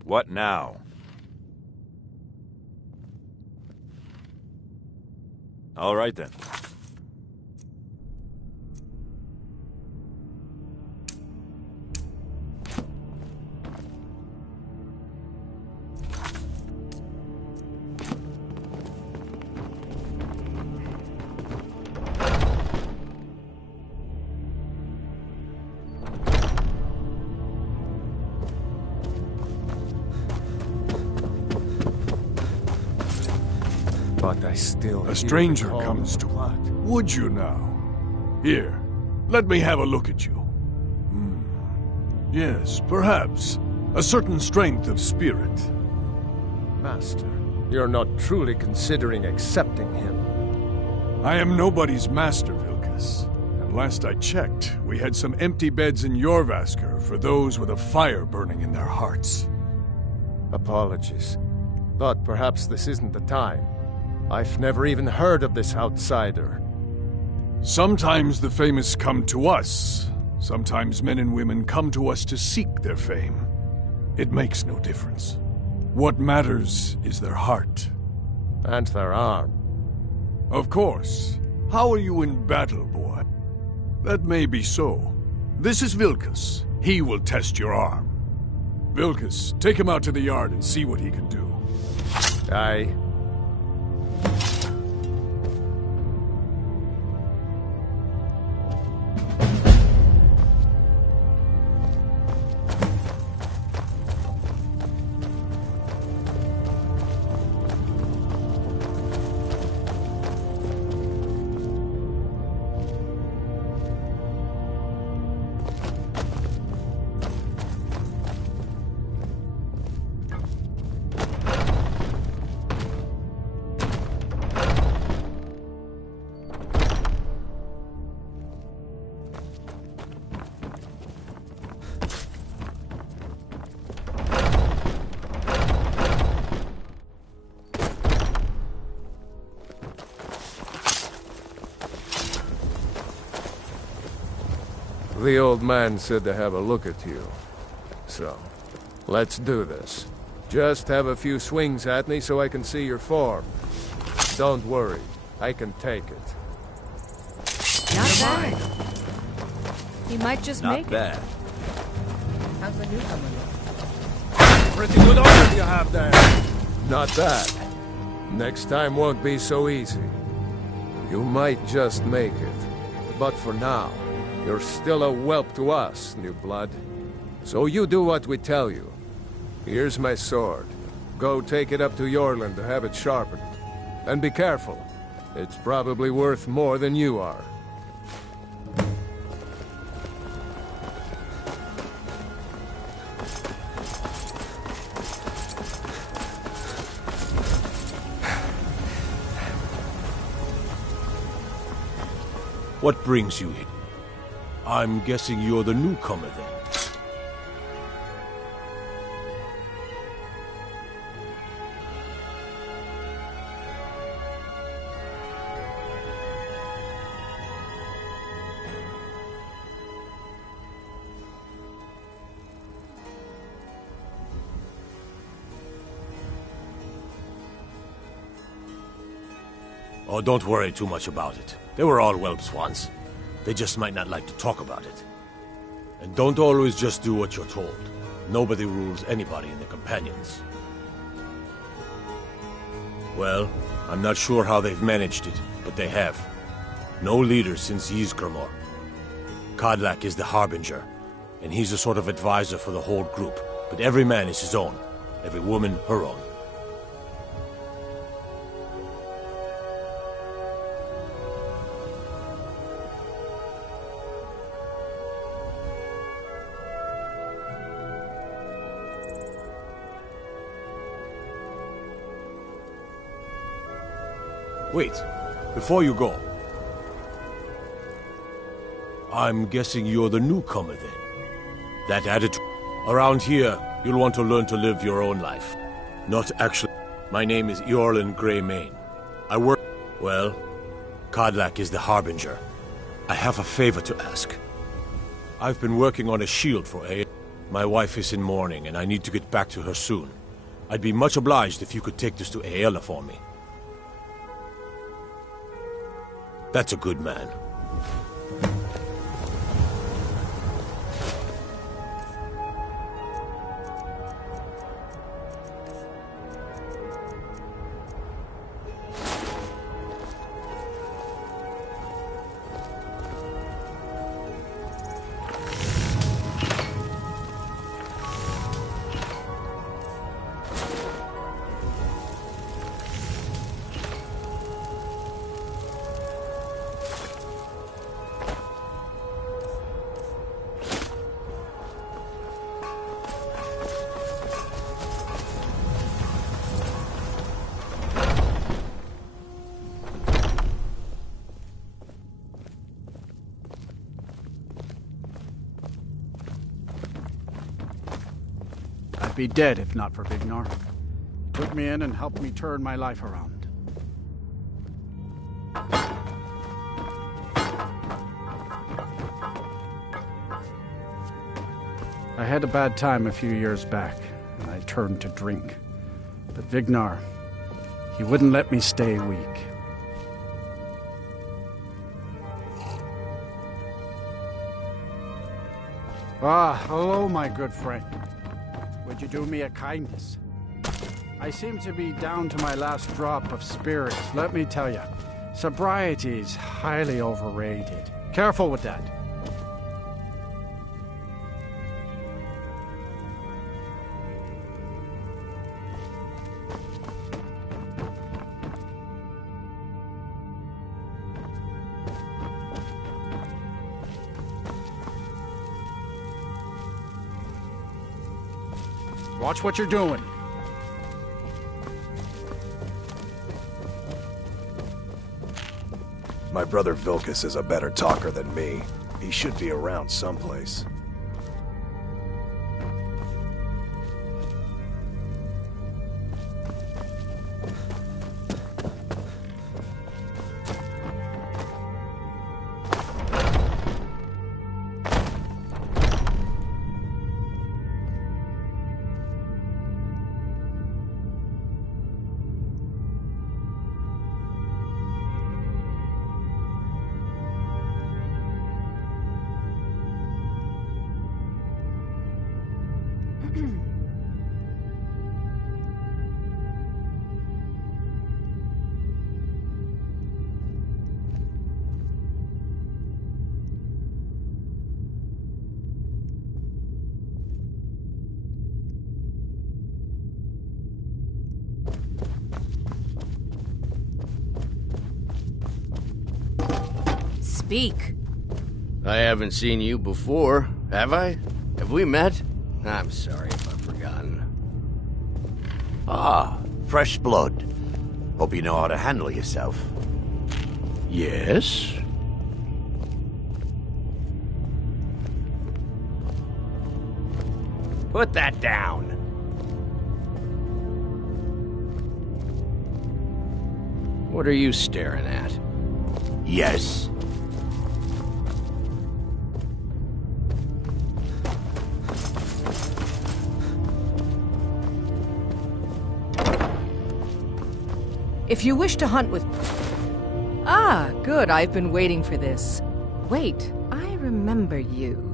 What now? All right then. But I still A stranger comes to blood. Would you now? Here, let me have a look at you. Yes, perhaps. A certain strength of spirit. Master, you're not truly considering accepting him. I am nobody's master, Vilkas. And last I checked, we had some empty beds in Jorrvaskr for those with a fire burning in their hearts. Apologies. But perhaps this isn't the time. I've never even heard of this outsider. Sometimes the famous come to us. Sometimes men and women come to us to seek their fame. It makes no difference. What matters is their heart. And their arm. Of course. How are you in battle, boy? That may be so. This is Vilkas. He will test your arm. Vilkas, take him out to the yard and see what he can do. Aye. The old man said to have a look at you. So, let's do this. Just have a few swings at me so I can see your form. Don't worry, I can take it. Not bad. He might just Not make bad. it. How's the newcomer look? Pretty good arm you have there. Not bad. Next time won't be so easy. You might just make it. But for now, you're still a whelp to us, new blood. So you do what we tell you. Here's my sword. Go take it up to Jorland to have it sharpened. And be careful. It's probably worth more than you are. What brings you here? I'm guessing you're the newcomer then. Oh, don't worry too much about it. They were all whelps once. They just might not like to talk about it. And don't always just do what you're told. Nobody rules anybody in the Companions. Well, I'm not sure how they've managed it, but they have. No leader since Ysgramor. Kodlak is the Harbinger, and he's a sort of advisor for the whole group. But every man is his own. Every woman her own. Wait, before you go. I'm guessing you're the newcomer then. That attitude. Around here, you'll want to learn to live your own life. Not actually. My name is Eorlin Greymane. I work... Well, Kodlak is the Harbinger. I have a favor to ask. I've been working on a shield for Aela. My wife is in mourning, and I need to get back to her soon. I'd be much obliged if you could take this to Aela for me. That's a good man. I'd be dead if not for Vignar. Took me in and helped me turn my life around. I had a bad time a few years back, and I turned to drink. But Vignar, he wouldn't let me stay weak. Ah, hello, my good friend. Would you do me a kindness? I seem to be down to my last drop of spirits. Let me tell you, sobriety is highly overrated. Careful with that. Watch what you're doing. My brother Vilkas is a better talker than me. He should be around someplace. Speak. I haven't seen you before, have I? Have we met? I'm sorry if I've forgotten. Ah, fresh blood. Hope you know how to handle yourself. Yes? Put that down. What are you staring at? Yes. If you wish to hunt with... Ah, good. I've been waiting for this. Wait, I remember you.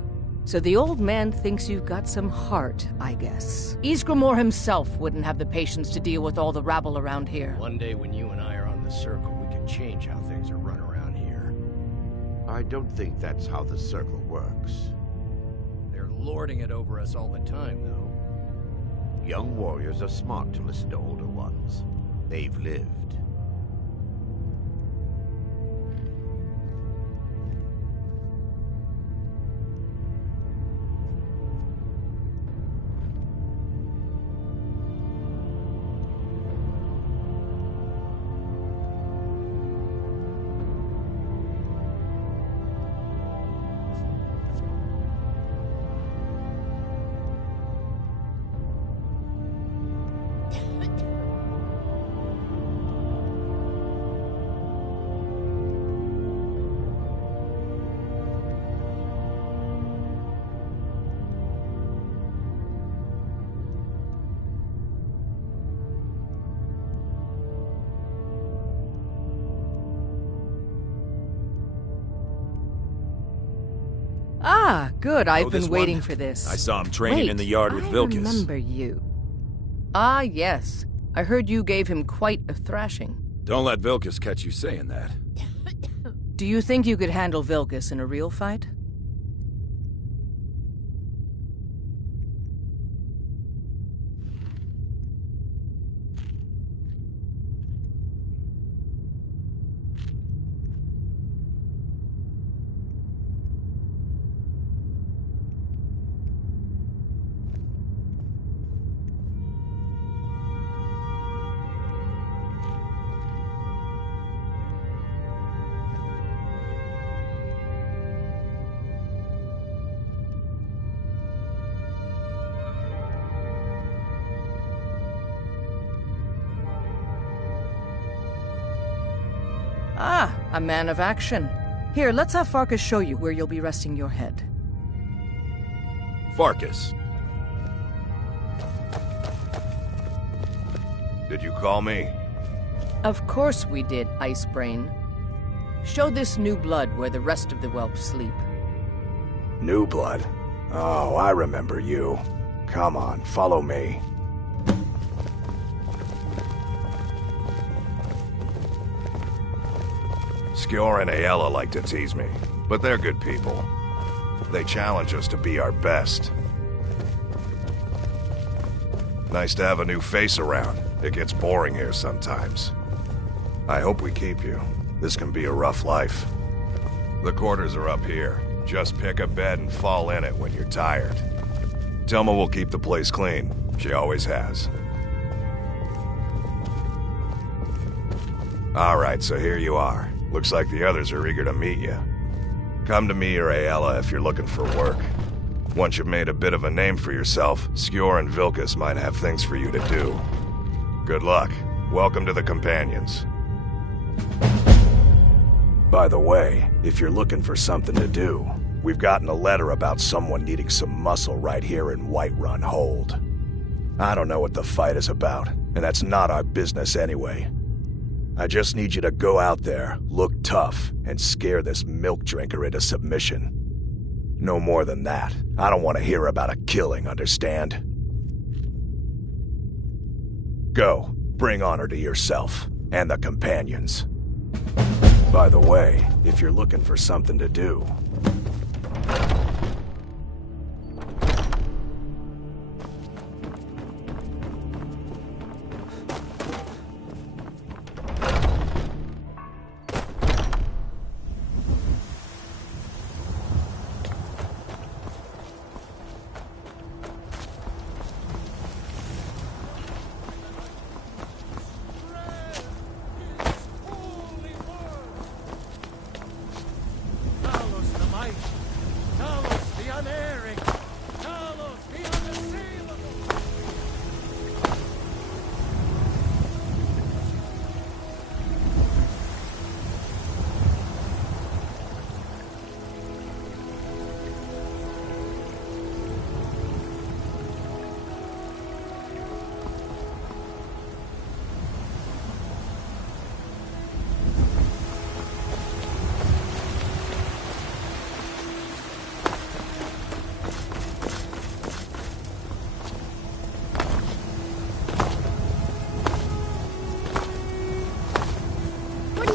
So the old man thinks you've got some heart, I guess. Ysgramor himself wouldn't have the patience to deal with all the rabble around here. One day when you and I are on the circle, we could change how things are run around here. I don't think that's how the circle works. They're lording it over us all the time, though. Young warriors are smart to listen to older ones. They've lived. Ah, good. I've Know been this waiting one? for this. I saw him training in the yard with I Vilkas. remember you. Ah, yes. I heard you gave him quite a thrashing. Don't let Vilkas catch you saying that. Do you think you could handle Vilkas in a real fight? Ah, a man of action. Here, let's have Farkas show you where you'll be resting your head. Farkas. Did you call me? Of course we did, Icebrain. Show this new blood where the rest of the whelps sleep. New blood? Oh, I remember you. Come on, follow me. Skjor and Aela like to tease me, but they're good people. They challenge us to be our best. Nice to have a new face around. It gets boring here sometimes. I hope we keep you. This can be a rough life. The quarters are up here. Just pick a bed and fall in it when you're tired. Telma will keep the place clean. She always has. Alright, so here you are. Looks like the others are eager to meet you. Come to me or Aela if you're looking for work. Once you've made a bit of a name for yourself, Skjor and Vilkas might have things for you to do. Good luck. Welcome to the Companions. By the way, if you're looking for something to do, we've gotten a letter about someone needing some muscle right here in Whiterun Hold. I don't know what the fight is about, and that's not our business anyway. I just need you to go out there, look tough, and scare this milk drinker into submission. No more than that. I don't want to hear about a killing, understand? Go. Bring honor to yourself, and the Companions. By the way, if you're looking for something to do...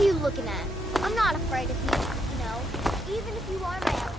are you looking at? I'm not afraid of you, even if you are my elder.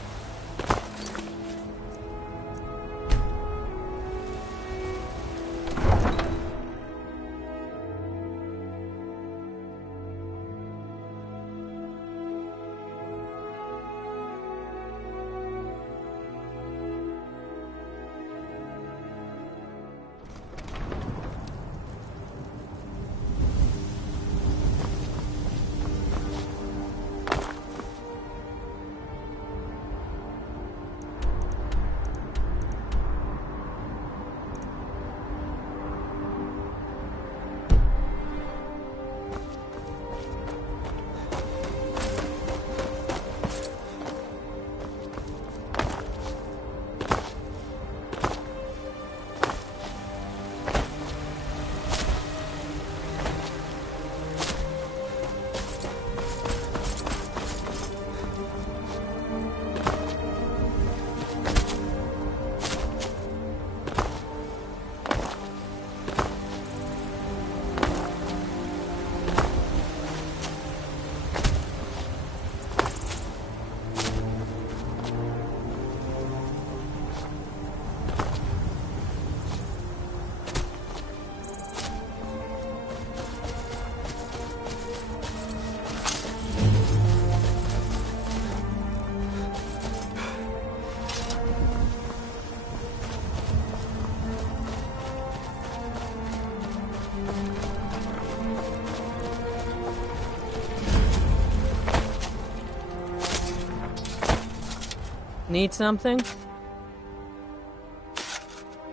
Need something?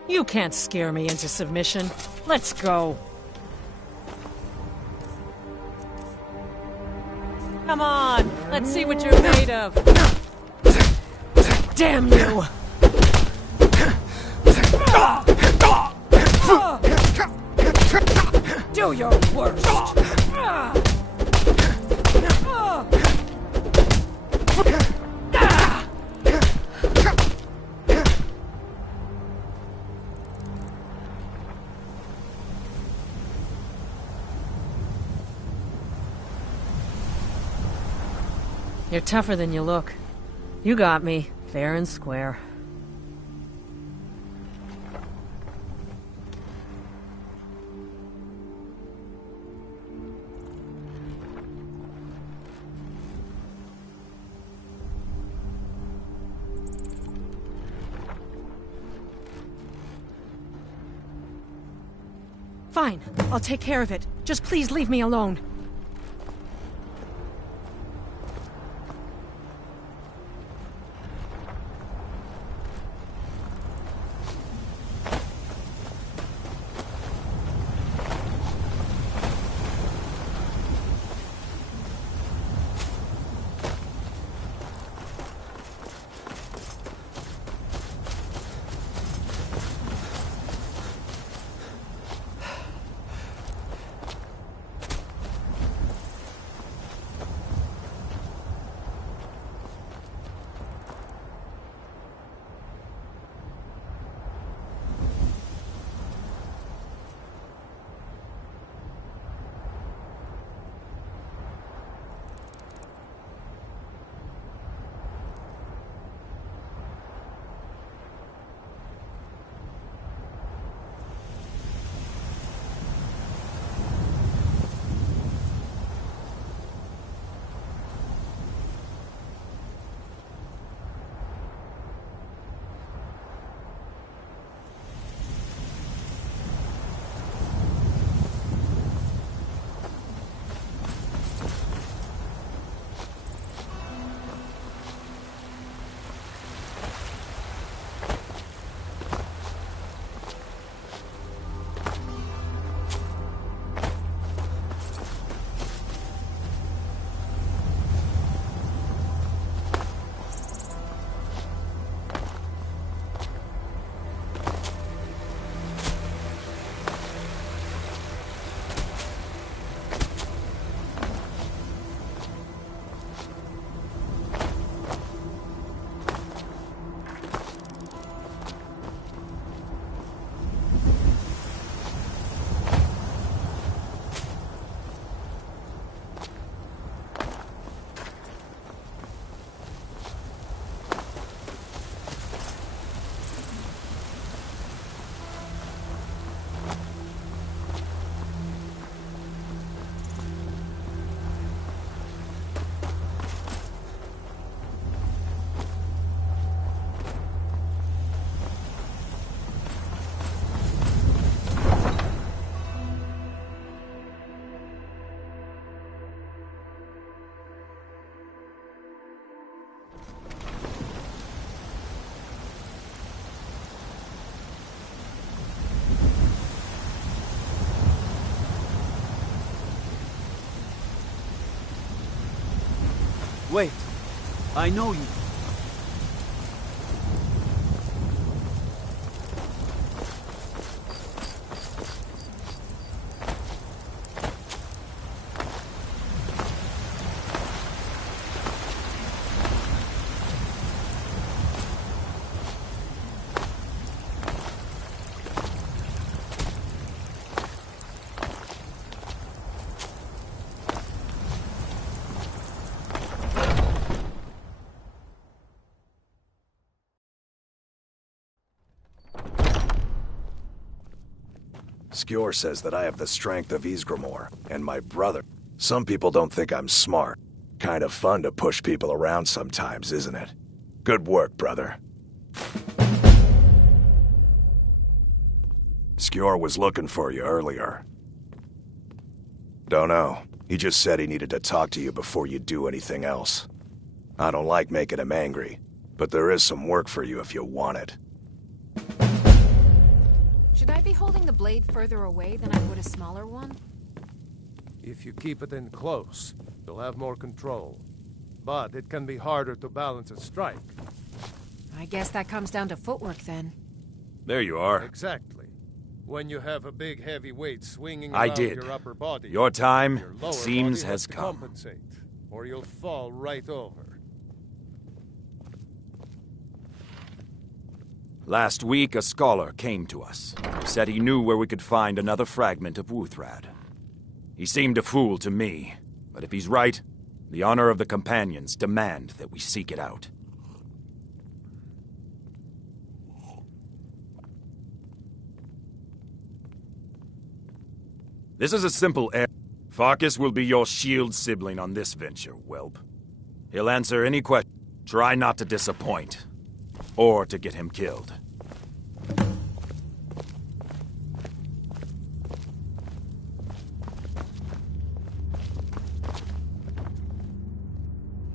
You can't scare me into submission. Let's go. Come on, let's see what you're made of. Damn you! Do your worst! You're tougher than you look. You got me, fair and square. Fine, I'll take care of it. Just please leave me alone. Wait. I know you. Skjor says that I have the strength of Ysgramor, and my brother. Some people don't think I'm smart. Kind of fun to push people around sometimes, isn't it? Good work, brother. Skjor was looking for you earlier. Don't know. He just said he needed to talk to you before you do anything else. I don't like making him angry, but there is some work for you if you want it. Should I be holding the blade further away than I would a smaller one? If you keep it in close, you'll have more control. But it can be harder to balance a strike. I guess that comes down to footwork then. There you are. Exactly. When you have a big heavy weight swinging I around did. your upper body, Your time, your lower seems, body has to come. compensate, or you'll fall right over. Last week, a scholar came to us. He said he knew where we could find another fragment of Wuthrad. He seemed a fool to me, but if he's right, the honor of the Companions demand that we seek it out. This is a simple errand. Farkas will be your shield sibling on this venture, whelp. He'll answer any question. Try not to disappoint. Or to get him killed.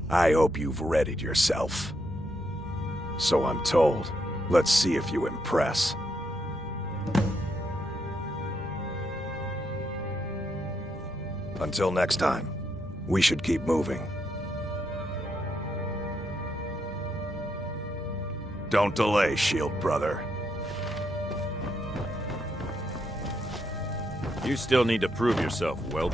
I hope you've readied yourself. So I'm told. Let's see if you impress. Until next time, we should keep moving. Don't delay, Shield Brother. You still need to prove yourself, whelp.